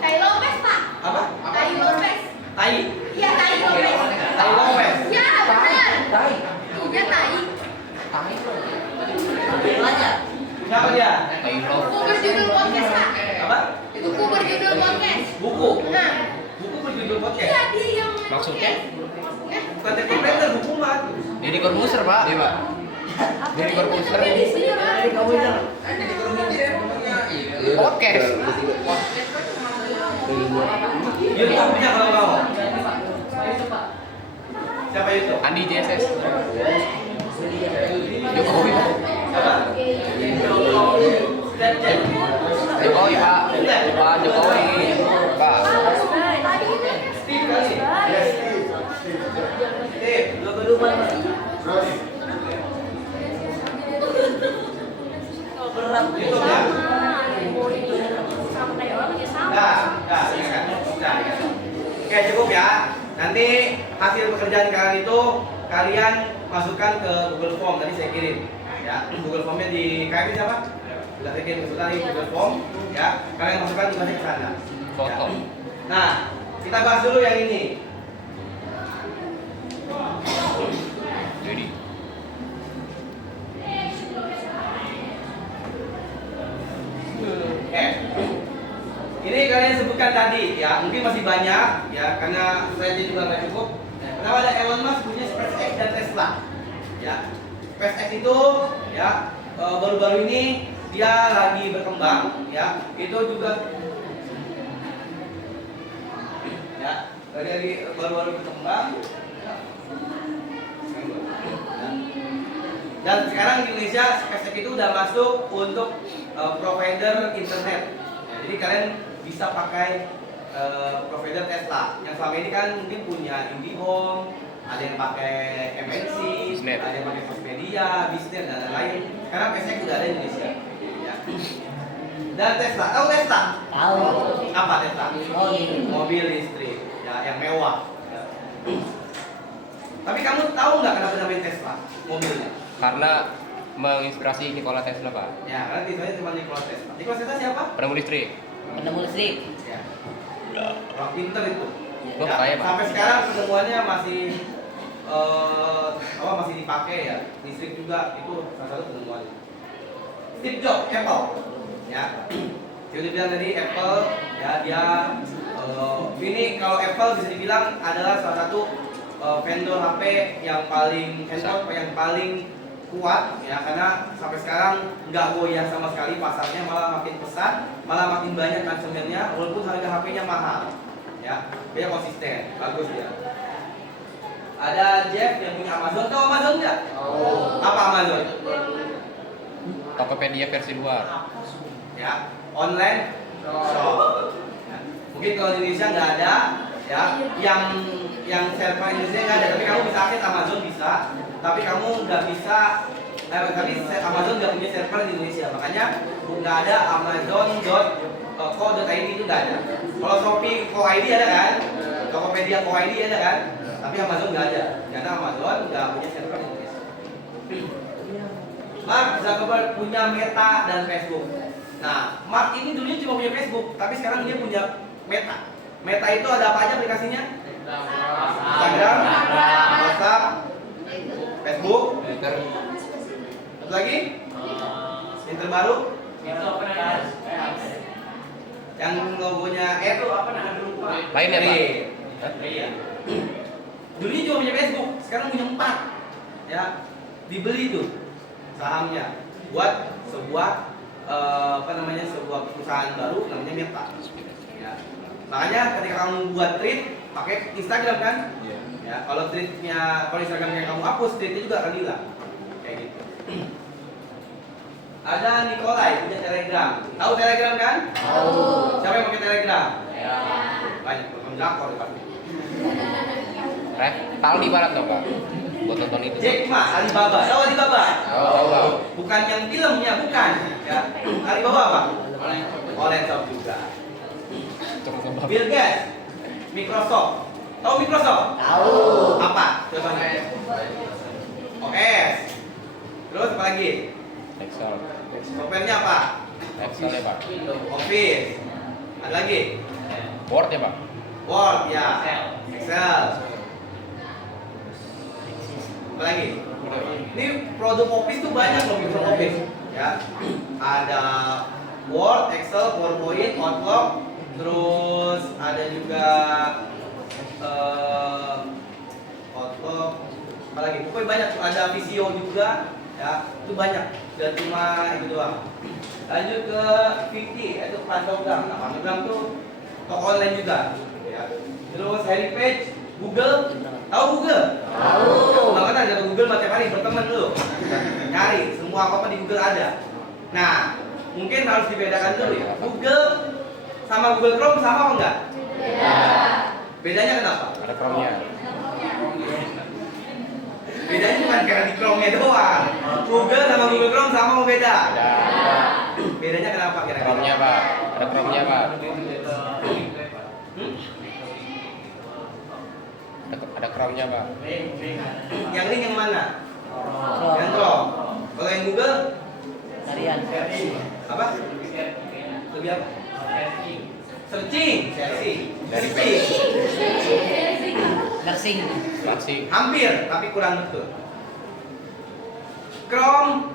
Tai Lopez, Pak. Apa? Tai Lopez. Tai. Iya, Tai Lopez. Tai Lopez. Ya, benar. Tai. Iya, Tai. Bilanya. Punya apa dia? Buku berjudul podcast, Pak. Apa? Buku berjudul podcast. Buku. Nah, Buku berjudul iya podcast. dia yang Maksudnya? Bukan teknopreter, buku mat. Deddy Corbuzier Pak. Iya Pak. Dari Corbuzier. Di sini, Pak. Podcast. YouTube punya kalau mau. Siapa YouTube? Andi JSS. Jokowi Pak. Siapa? Snapchat. Jokowi Pak. Pak Jokowi. Pak. Steve kali. Steve, Dua mana? Terus YouTube ya. Sama kayak orang ya sama. Dah, ini kan. Dah. Oke, cukup ya. Nanti hasil pekerjaan kalian itu kalian masukkan ke Google Form, tadi saya kirim. Ya, Google Formnya di KM siapa? Sudah saya kirim ke di Google Form. Ya, kalian masukkan tugasnya ke sana. Foto. Ya. Nah, kita bahas dulu yang ini. Jadi. Oke. Ini kalian sebutkan tadi ya, mungkin masih banyak ya karena saya juga nggak cukup. Pertama ada Elon Musk punya SpaceX dan Tesla. Ya, SpaceX itu ya baru-baru ini dia lagi berkembang ya. Itu juga ya dari baru-baru berkembang. Dan sekarang di Indonesia SpaceX itu udah masuk untuk provider internet. Ya, jadi kalian bisa pakai provider Tesla. Yang selama ini kan mungkin punya IndiHome, ada yang pakai MNC, Bisnet. ada yang pakai Tokopedia, Bisnet dan lain-lain. Sekarang SpaceX udah ada di Indonesia. Ya. Dan Tesla, tahu Tesla? Tahu. Apa Tesla? Oh, ini. Mobil listrik, ya yang mewah. Ya. Tapi kamu tahu nggak kenapa namanya Tesla mobilnya? Karena menginspirasi Nikola Tesla Pak. Ya, karena tulisannya cuma Nikola Tesla. Nikola Tesla siapa? Penemu listrik. Penemu listrik. Ya. Orang pinter itu. Oh, kaya, Pak. Sampai sekarang penemuannya masih masih dipakai ya. Listrik juga itu salah satu penemuannya. Steve Jobs, Apple. Ya. Jadi bilang tadi Apple ya dia ini kalau Apple bisa dibilang adalah salah satu vendor HP yang paling kuat ya karena sampai sekarang nggak goyah sama sekali pasarnya, malah makin pesat, malah makin banyak konsumennya walaupun harga HP-nya mahal ya, dia konsisten, bagus ya. Ada Jeff yang punya Amazon, tahu Amazon nggak? Oh. Apa Amazon? Tokopedia versi luar. Ya, online shop. Ya. Mungkin kalau di Indonesia nggak ada ya, yang server Indonesia nggak ada, tapi kamu bisa akses Amazon bisa, tapi kamu nggak bisa, tapi Amazon nggak punya server di Indonesia, makanya nggak ada Amazon.co.id itu nggak ada. Kalau Shopee Co.id ada kan, Tokopedia Co.id ada kan, tapi Amazon nggak ada, karena Amazon nggak punya server di Indonesia. Mark Zuckerberg punya Meta dan Facebook. Nah, Mark ini dulunya cuma punya Facebook, tapi sekarang dia punya Meta. Meta itu ada apa aja aplikasinya? Instagram, WhatsApp, Facebook, Twitter. satu lagi? Yang terbaru? Itu apa namanya? Yang logonya itu apa namanya? Lupa. Lain ya, Pak? Iya. Dulunya cuma punya Facebook, sekarang punya 4. Ya, dibeli tuh sahamnya. buat sebuah sebuah perusahaan baru namanya Meta. Ya. Makanya ketika kamu buat tweet pakai Instagram kan? Iya. Ya, kalau Instagramnya kamu hapus, tweetnya juga akan hilang. Kayak gitu. Ada Nikolai punya Telegram. Tahu Telegram kan? Tahu. Siapa yang pakai Telegram? Ya. Banyak orang drakor di pasti. Taldi barat dong Pak. Buat nonton itu. Jack Ma, Alibaba. Tahu Alibaba? Oh. Bukan yang filmnya, bukan. Ya. Alibaba apa? Orange Shop juga. Bill Gates, Microsoft. Tahu Microsoft? Tahu. Apa? Coba OS. Terus apa lagi? Excel. Softwarenya apa? Excel ya Pak. Office. Ada lagi? Word ya Pak. Word, ya. Excel. Apa lagi? Ini produk Office tuh banyak loh, Microsoft Office. Ya. Ada Word, Excel, PowerPoint, Outlook, terus ada juga Outlook, apa lagi? Pokoknya banyak. Ada Visio juga, ya. Itu banyak. Dan cuma itu doang. Lanjut ke 50, itu Pantograph. Nah, Pantograph tuh toko online juga, ya. Terus Heritage, Google. Tahu Google? Tahu. Makanya ada Google tiap hari berteman lu. Nyari semua apa di Google ada. Nah, mungkin harus dibedakan dulu ya. Google sama Google Chrome sama apa enggak? Beda. Bedanya kenapa? Ada Chrome-nya. Bedanya bukan karena di Chrome-nya doang. Google sama Google Chrome sama apa beda? Ada Bedanya kenapa kira-kira? Chrome-nya Pak. Ada Chrome-nya Pak. Hmm? Ada Chrome-nya Pak. Yang link yang mana? Yang Chrome. Kalau yang Google Harian. apa? Lebih apa? Searching. Dari Searching. Nursing. Masih. Hampir, tapi kurang betul.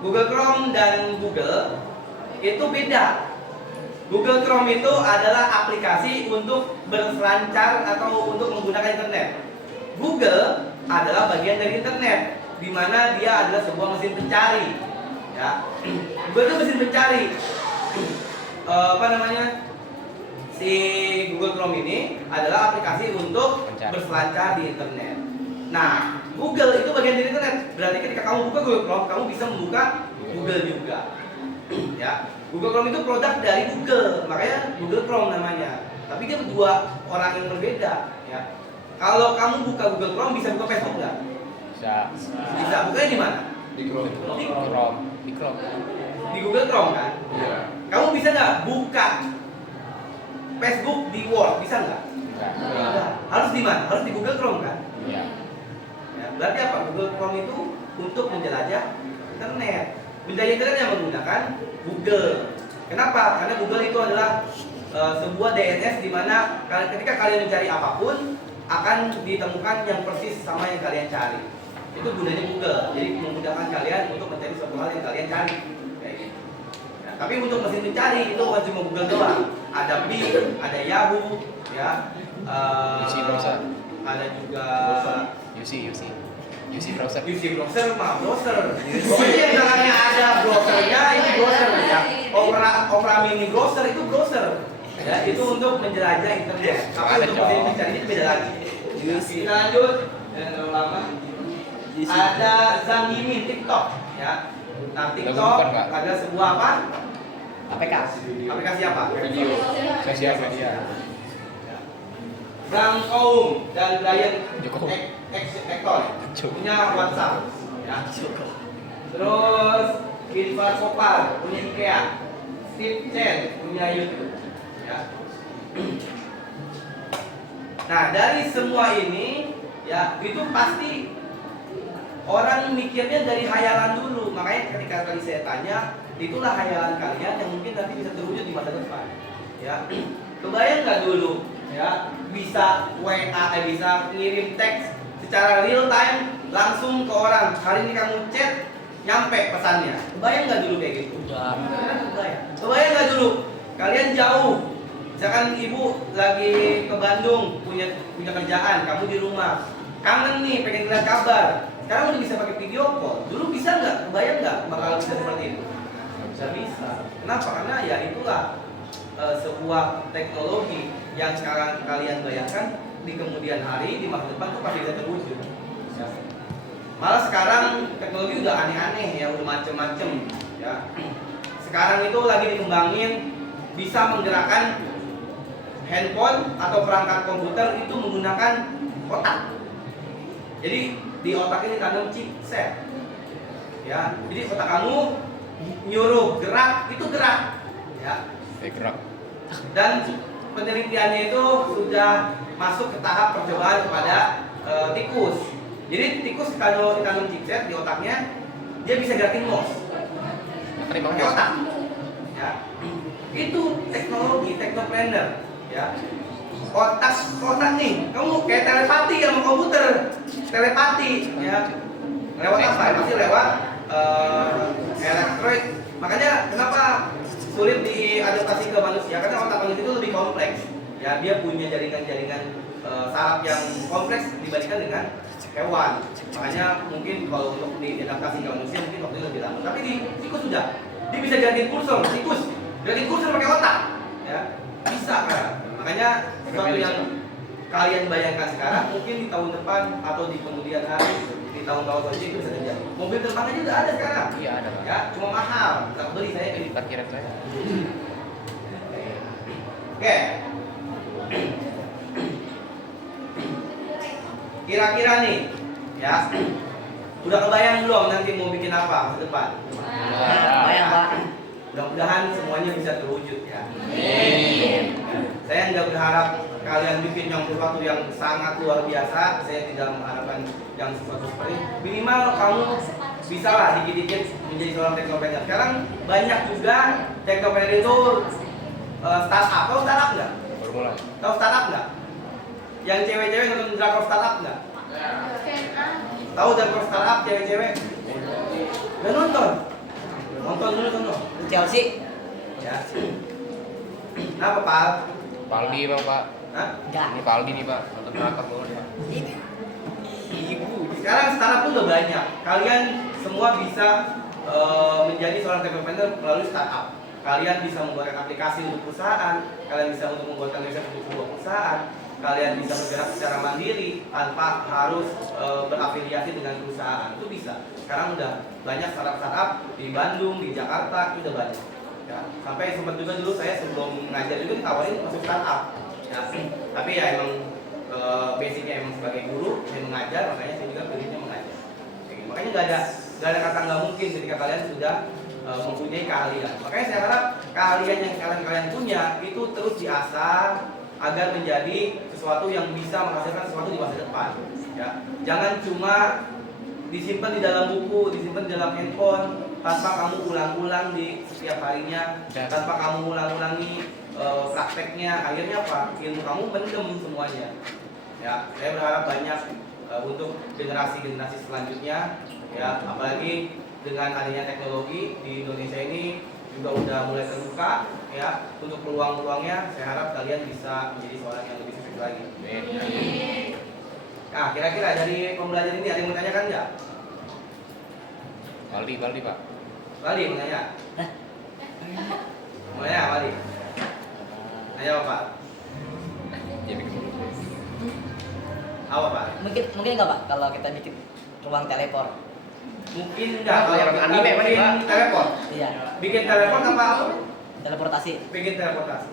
Google Chrome dan Google itu beda. Google Chrome itu adalah aplikasi untuk berselancar atau untuk menggunakan internet. Google adalah bagian dari internet, di mana dia adalah sebuah mesin pencari. Ya, Google itu mesin pencari. Si Google Chrome ini adalah aplikasi untuk Pencari. berselancar di internet. Nah, Google itu bagian dari internet. Berarti ketika kamu buka Google Chrome, kamu bisa membuka Google juga. Ya, Google Chrome itu produk dari Google, makanya Google Chrome namanya. Tapi dia dua orang yang berbeda. Ya, kalau kamu buka Google Chrome bisa buka Facebook nggak? Bisa. Bisa. Bukanya di mana? Di Chrome. Di, Di Chrome. di Google Chrome kan? Iya. Kamu bisa nggak buka Facebook di Word? Bisa nggak? Enggak. Nggak. Harus di mana? Harus di Google Chrome kan? Iya. Ya, berarti apa? Google Chrome itu untuk menjelajah internet. Menjelajah internet yang menggunakan Google. Kenapa? Karena Google itu adalah sebuah DNS di mana ketika kalian mencari apapun akan ditemukan yang persis sama yang kalian cari. Itu gunanya Google. Jadi memudahkan kalian untuk mencari suatu hal yang kalian cari. Kayak gitu. Ya, tapi untuk mesin mencari itu bukan cuma Google doang. Ada Bing, ada Yahoo, ya. UC browser. Ada juga UC browser. UC browser mah browser. Pokoknya yang dalamnya ada browsernya itu browser ya. Opera mini browser itu browser. Ya, itu untuk menjelajah internet. Tapi Ada, untuk Cok. mesin mencari itu beda lagi. Kita lanjut. Jangan terlalu lama. Ada Zhang Yimin TikTok ya. Nah, TikTok bukan, Kak. adalah sebuah apa? APK. Aplikasi apa? Video. Sosial media. Bang Kaum dan Brian Jokowi. Ektor punya WhatsApp ya. Terus Irfan Kopar punya IKEA, Steve Chen punya YouTube ya. Nah, dari semua ini ya itu pasti orang mikirnya dari hayalan dulu. Makanya ketika tadi saya tanya, itulah hayalan kalian yang mungkin nanti bisa terwujud di masa depan ya. Kebayang nggak dulu ya bisa WA, bisa ngirim teks secara real time langsung ke orang. Hari ini kamu chat nyampe pesannya. Kebayang nggak dulu kayak gitu? Kebayang nggak dulu kalian jauh, misalkan ibu lagi ke Bandung punya kerjaan, kamu di rumah kangen nih pengen lihat kabar, sekarang udah bisa pakai video call. Dulu bisa nggak? Kebayang nggak bakal bisa seperti itu? Nggak bisa. Kenapa? Karena ya itulah sebuah teknologi yang sekarang kalian bayangkan di kemudian hari, di masa depan tuh pasti bisa terwujud. Ya. Malah sekarang teknologi udah aneh-aneh ya, udah macem-macem ya. Sekarang itu lagi dikembangin bisa menggerakkan handphone atau perangkat komputer itu menggunakan otak. Jadi di otak ini ditanam chipset. Ya, jadi otak kamu nyuruh gerak itu gerak. Ya. Gerak. Dan penelitiannya itu sudah masuk ke tahap percobaan kepada tikus. Jadi tikus kalau ditanam chipset di otaknya, dia bisa gerakin mouse. Pakai otak. Ya. Itu teknologi, teknopreneur. Ya. Otak nih, kamu kayak telepati sama komputer. Telepati, ya. Lewat apa? Pasti lewat elektronik. Makanya kenapa sulit diadaptasi ke manusia? Karena otak manusia itu lebih kompleks. Ya, dia punya jaringan-jaringan saraf yang kompleks dibandingkan dengan hewan. Makanya mungkin kalau untuk diadaptasi ke manusia mungkin waktunya lebih lama. Tapi di tikus sudah. Dia bisa gerakin kursor, tikus. Gerakin kursor pakai otak. Ya, bisa kan? Makanya sesuatu yang kalian bayangkan sekarang mungkin di tahun depan atau di kemudian hari, di tahun-tahun selanjutnya itu bisa terjadi. Mobil terbang aja udah ada sekarang. Iya ada Pak. Ya, cuma mahal. Nggak beli saya ini. Parkiran saya. Oke. Kira-kira nih, ya, udah kebayang belum nanti mau bikin apa masa depan? Bayang, Pak. Mudah-mudahan semuanya bisa terwujud ya. Saya nggak berharap kalian bikin yang sesuatu yang sangat luar biasa. Saya tidak mengharapkan yang sesuatu seperti itu. Minimal kamu bisa lah dikit-dikit menjadi seorang teknopreneur. Sekarang banyak juga teknopreneur itu startup. Tahu startup nggak? Baru mulai. Tahu startup nggak? Yang cewek-cewek nonton drakor startup nggak? Tahu drakor startup cewek-cewek? Udah nonton? Nonton dulu nonton. Chelsea? Ya. Kenapa Pak? Paldi Bang Pak. Hah? Enggak. Ini Paldi nih Pak. Nonton drakor dulu Pak. Sekarang startup tuh udah banyak. Kalian semua bisa menjadi seorang entrepreneur melalui startup. Kalian bisa membuat aplikasi untuk perusahaan. Kalian bisa untuk membuat website untuk sebuah perusahaan. Kalian bisa bergerak secara mandiri tanpa harus berafiliasi dengan perusahaan. Itu bisa. Sekarang udah banyak startup di Bandung, di Jakarta itu udah banyak. Ya. Sampai sempat juga dulu saya sebelum mengajar juga ditawarin masuk startup. Ya. Tapi ya emang basicnya emang sebagai guru, saya mengajar, makanya saya juga pilihnya mengajar. Makanya nggak ada kata nggak mungkin ketika kalian sudah mempunyai keahlian. Makanya saya harap keahlian yang kalian punya itu terus diasah agar menjadi sesuatu yang bisa menghasilkan sesuatu di masa depan. Ya. Jangan cuma disimpan di dalam buku, disimpan di dalam handphone, tanpa kamu ulang-ulang di setiap harinya, tanpa kamu ulang-ulangi prakteknya, akhirnya apa? Ilmu kamu mendem semuanya. Ya, saya berharap banyak untuk generasi-generasi selanjutnya, ya, apalagi dengan adanya teknologi di Indonesia ini juga udah mulai terbuka, ya, untuk peluang-peluangnya. Saya harap kalian bisa menjadi seorang yang lebih sukses lagi. Nah, kira-kira dari pembelajaran ini ada yang mau tanyakan nggak? Paldi Pak. Bali mau nanya? Mau nanya Bali? Nanya apa Pak? Ya bikin dulu. Apa Pak? Mungkin nggak Pak kalau kita bikin ruang teleport? Mungkin nggak kalau Yang kita anime, Pak, bikin Pak. telepon. Iya. Bikin telepon apa? Teleportasi. Bikin teleportasi.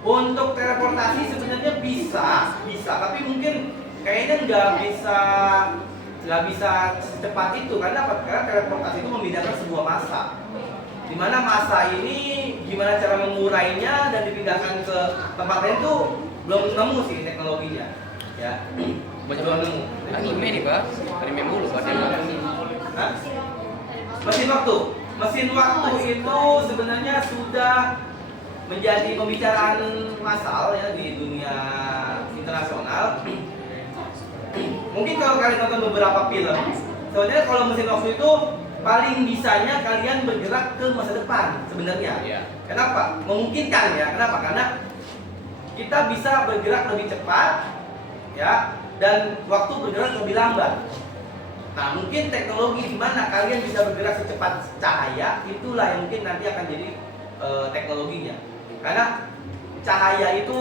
Untuk teleportasi sebenarnya bisa, tapi mungkin kayaknya nggak bisa secepat itu. Karena apa? Karena teleportasi itu memindahkan sebuah massa. Di mana massa ini gimana cara mengurainya dan dipindahkan ke tempat lain itu belum nemu sih teknologinya. Ya. Belum nemu. Anime nih Pak. Anime mulu Pak. Hah? Mesin waktu. Mesin waktu itu sebenarnya sudah menjadi pembicaraan massal ya di dunia internasional. Mungkin kalau kalian nonton beberapa film, sebenarnya kalau mesin waktu itu paling bisanya kalian bergerak ke masa depan sebenarnya. Iya. Kenapa? Memungkinkan ya. Kenapa? Karena kita bisa bergerak lebih cepat ya, dan waktu bergerak lebih lambat. Nah, mungkin teknologi di mana kalian bisa bergerak secepat cahaya, itulah yang mungkin nanti akan jadi teknologinya. Karena cahaya itu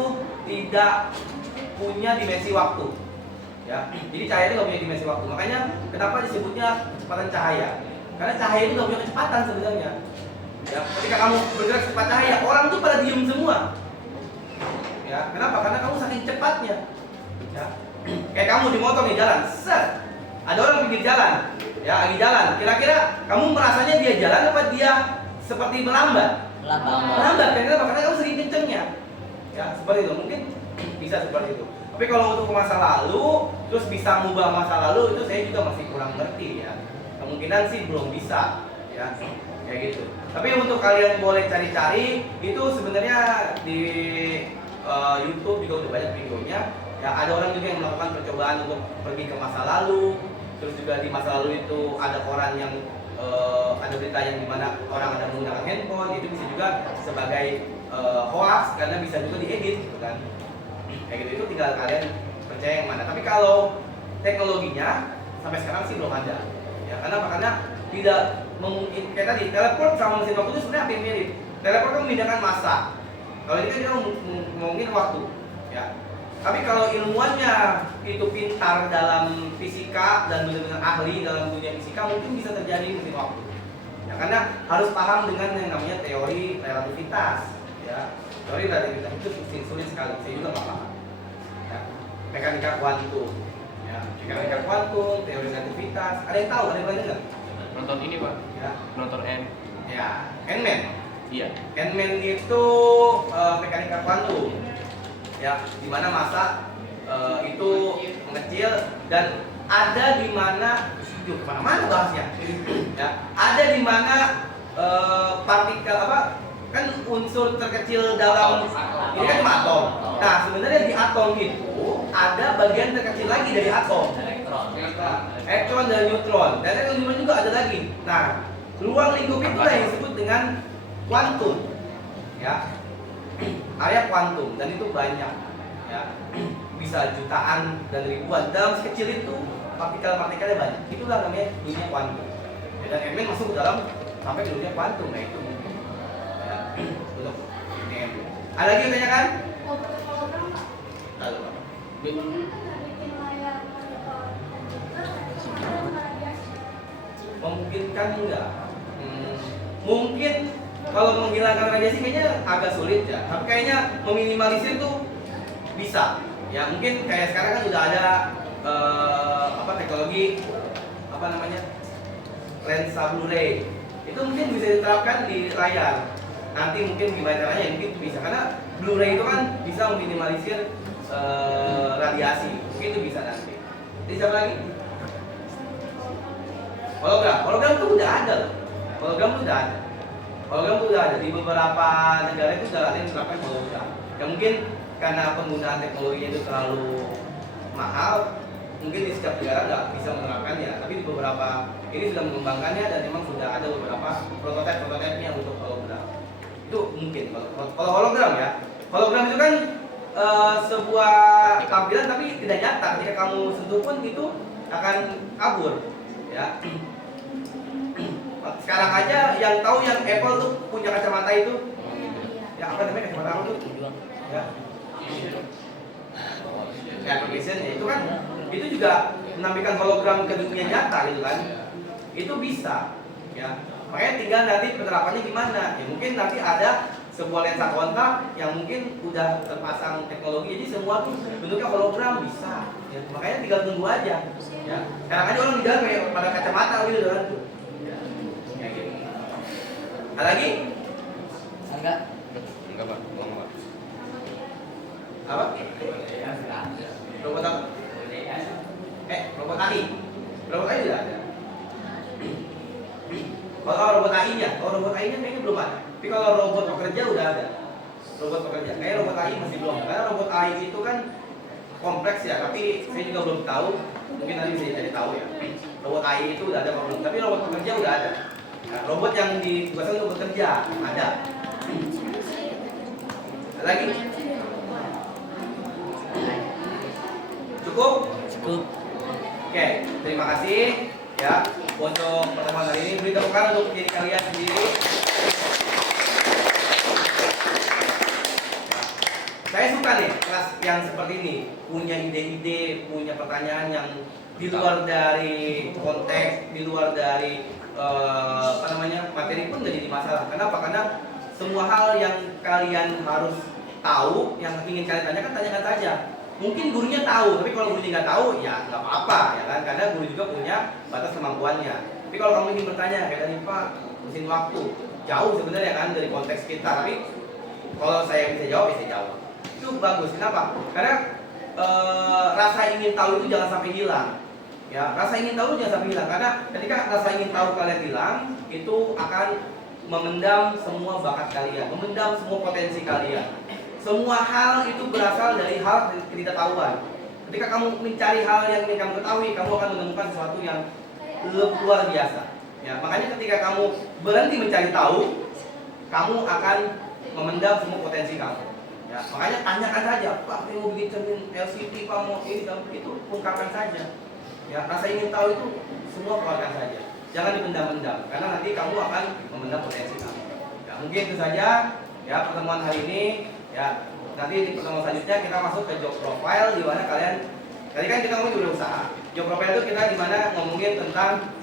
tidak punya dimensi waktu. Ya, jadi cahaya itu nggak punya dimensi waktu. Makanya kenapa disebutnya kecepatan cahaya? Karena cahaya itu nggak punya kecepatan sebenarnya. Ya, ketika kamu bergerak secepat cahaya, orang tuh pada diem semua. Ya, kenapa? Karena kamu saking cepatnya. Ya, kayak kamu di motor nih jalan, set. Ada orang pinggir jalan, ya lagi jalan. Kira-kira kamu merasanya dia jalan apa dia seperti melambat? Melambat, karena kamu sering kencengnya. Ya, seperti itu. Mungkin bisa seperti itu. Tapi kalau untuk masa lalu, terus bisa mengubah masa lalu, itu saya juga masih kurang ngerti ya. Kemungkinan sih belum bisa, ya kayak gitu. Tapi untuk kalian boleh cari-cari, itu sebenarnya di YouTube juga udah banyak videonya. Ya, ada orang juga yang melakukan percobaan untuk pergi ke masa lalu. Terus juga di masa lalu itu ada orang yang ada berita yang dimana orang ada menggunakan handphone, itu bisa juga sebagai hoax karena bisa juga diedit gitu kan. Kayak gitu, itu tinggal kalian percaya yang mana. Tapi kalau teknologinya sampai sekarang sih belum ada. Ya, karena tidak memungkinkan. Kayak tadi teleport sama mesin waktu itu sebenarnya hampir mirip. Teleport kan memindahkan masa. Kalau ini kan dia ngomongin waktu. Ya. Tapi kalau ilmuannya itu pintar dalam fisika dan benar-benar ahli dalam dunia fisika, mungkin bisa terjadi mesin waktu. Ya, karena harus paham dengan yang namanya teori relativitas. Ya, teori relativitas itu sulit sekali. Saya juga nggak paham. Ya, mekanika kuantum. Ya, mekanika kuantum, teori relativitas. Ada yang tahu? Ada yang pernah dengar? Nonton ini Pak. Ya. Nonton N. Ya, Ant-Man. Iya. Ant-Man itu mekanika kuantum. Ya, di mana massa itu mengecil dan ada di mana kemana-mana bahasnya. Ya, ada di mana partikel apa kan unsur terkecil dalam ini kan cuma atom. Nah, sebenarnya di atom itu ada bagian terkecil lagi dari atom. Elektron dan neutron. Dan elektron juga ada lagi. Nah, ruang lingkup itulah yang disebut dengan kuantum. Ya. Area kuantum dan itu banyak ya, bisa jutaan dan ribuan. Dalam sekecil itu partikel-partikelnya banyak. Itulah namanya dunia kuantum. Ya, dan Ant-Man masuk ke dalam sampai ke dunia kuantum. Nah itu mungkin ya, untuk ini. Ada lagi yang tanyakan? Hologram nggak? Lalu Pak. Ini kan bikin layar monitor komputer, ada radiasi. Memungkinkan enggak? Mungkin kalau menghilangkan radiasi kayaknya agak sulit ya. Tapi kayaknya meminimalisir tuh bisa. Ya mungkin kayak sekarang kan udah ada teknologi apa namanya lensa Blu-ray. Itu mungkin bisa diterapkan di layar. Nanti mungkin gimana caranya? Mungkin itu bisa karena Blu-ray itu kan bisa meminimalisir radiasi. Mungkin itu bisa nanti. Jadi siapa lagi? Hologram tuh udah ada loh. Hologram tuh udah ada. Hologram itu udah ada di beberapa negara itu sudah ada yang menerapkan hologram. Ya mungkin karena penggunaan teknologinya itu terlalu mahal, mungkin di setiap negara nggak bisa menerapkannya. Tapi di beberapa ini sudah mengembangkannya dan memang sudah ada beberapa prototipe-prototipenya untuk hologram. Itu mungkin kalau hologram ya. Hologram itu kan sebuah tampilan tapi tidak nyata. Ketika kamu sentuh pun itu akan kabur. Ya. Sekarang aja yang tahu yang Apple tuh punya kacamata itu, ya apa namanya kacamata apa tuh? Ya, Apple Vision ya, itu kan itu juga menampilkan hologram ke dunia nyata gitu kan? Itu bisa, ya. Makanya tinggal nanti penerapannya gimana? Ya mungkin nanti ada sebuah lensa kontak yang mungkin udah terpasang teknologi, jadi semua tuh bentuknya hologram bisa. Ya, makanya tinggal tunggu aja. Ya, sekarang aja orang di jalan kayak pada kacamata gitu kan? Ada lagi? Enggak. Enggak Pak. Belum Pak. Apa? Robot apa? Robot AI. Robot AI sudah ada. Kalau robot AI-nya, kayaknya belum ada. Tapi kalau robot pekerja udah ada. Robot pekerja. Kayaknya robot AI masih belum. Karena robot AI itu kan kompleks ya. Tapi saya juga belum tahu. Mungkin nanti bisa jadi tahu ya. Robot AI itu udah ada apa belum? Tapi robot pekerja udah ada. Nah, robot yang ditugaskan untuk bekerja ada. Lagi? Cukup? Cukup. Oke, terima kasih. ya untuk pertemuan hari ini. Beri tepuk tangan untuk diri kalian sendiri. Saya suka nih kelas yang seperti ini, punya ide-ide, punya pertanyaan yang di luar dari konteks, di luar dari materi pun nggak jadi masalah. Kenapa? Karena semua hal yang kalian harus tahu, yang ingin kalian tanyakan saja. Mungkin gurunya tahu, tapi kalau gurunya nggak tahu, ya nggak apa-apa, ya kan? Karena guru juga punya batas kemampuannya. Tapi kalau kamu ingin bertanya, kayak tadi Pak, mesin waktu, jauh sebenarnya kan dari konteks kita. Tapi kalau saya bisa jawab, bisa jawab. Itu bagus. Kenapa? Karena rasa ingin tahu itu jangan sampai hilang. Ya, rasa ingin tahu jangan sampai hilang. Karena ketika rasa ingin tahu kalian hilang, itu akan memendam semua bakat kalian, memendam semua potensi kalian. Semua hal itu berasal dari hal ketidaktahuan. Ketika kamu mencari hal yang ingin kamu ketahui, kamu akan menemukan sesuatu yang luar biasa. Ya, makanya ketika kamu berhenti mencari tahu, kamu akan memendam semua potensi kamu. Ya, makanya tanyakan saja, Pak, mau bikin cermin LCD, Pak, mau ini, itu ungkapkan saja. Ya, rasa ingin tahu itu semua keluarkan saja. Jangan dipendam-pendam, karena nanti kamu akan memendam potensi kamu. Ya, mungkin itu saja ya pertemuan hari ini. Ya, nanti di pertemuan selanjutnya kita masuk ke job profile, di mana kalian tadi kan kita ngomongin dunia usaha. Job profile itu kita di mana ngomongin tentang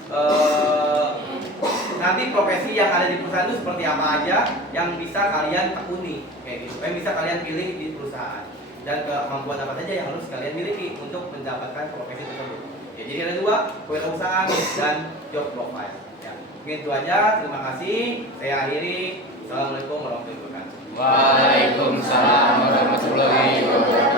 nanti profesi yang ada di perusahaan itu seperti apa aja yang bisa kalian tekuni, kayak gitu. Yang bisa kalian pilih di perusahaan dan kemampuan apa saja yang harus kalian miliki untuk mendapatkan profesi tersebut. Ya, jadi ada dua, kewirausahaan dan job profile. Ya, mungkin itu aja. Terima kasih. Saya akhiri. Assalamualaikum warahmatullahi wabarakatuh. Waalaikumsalam warahmatullahi wabarakatuh.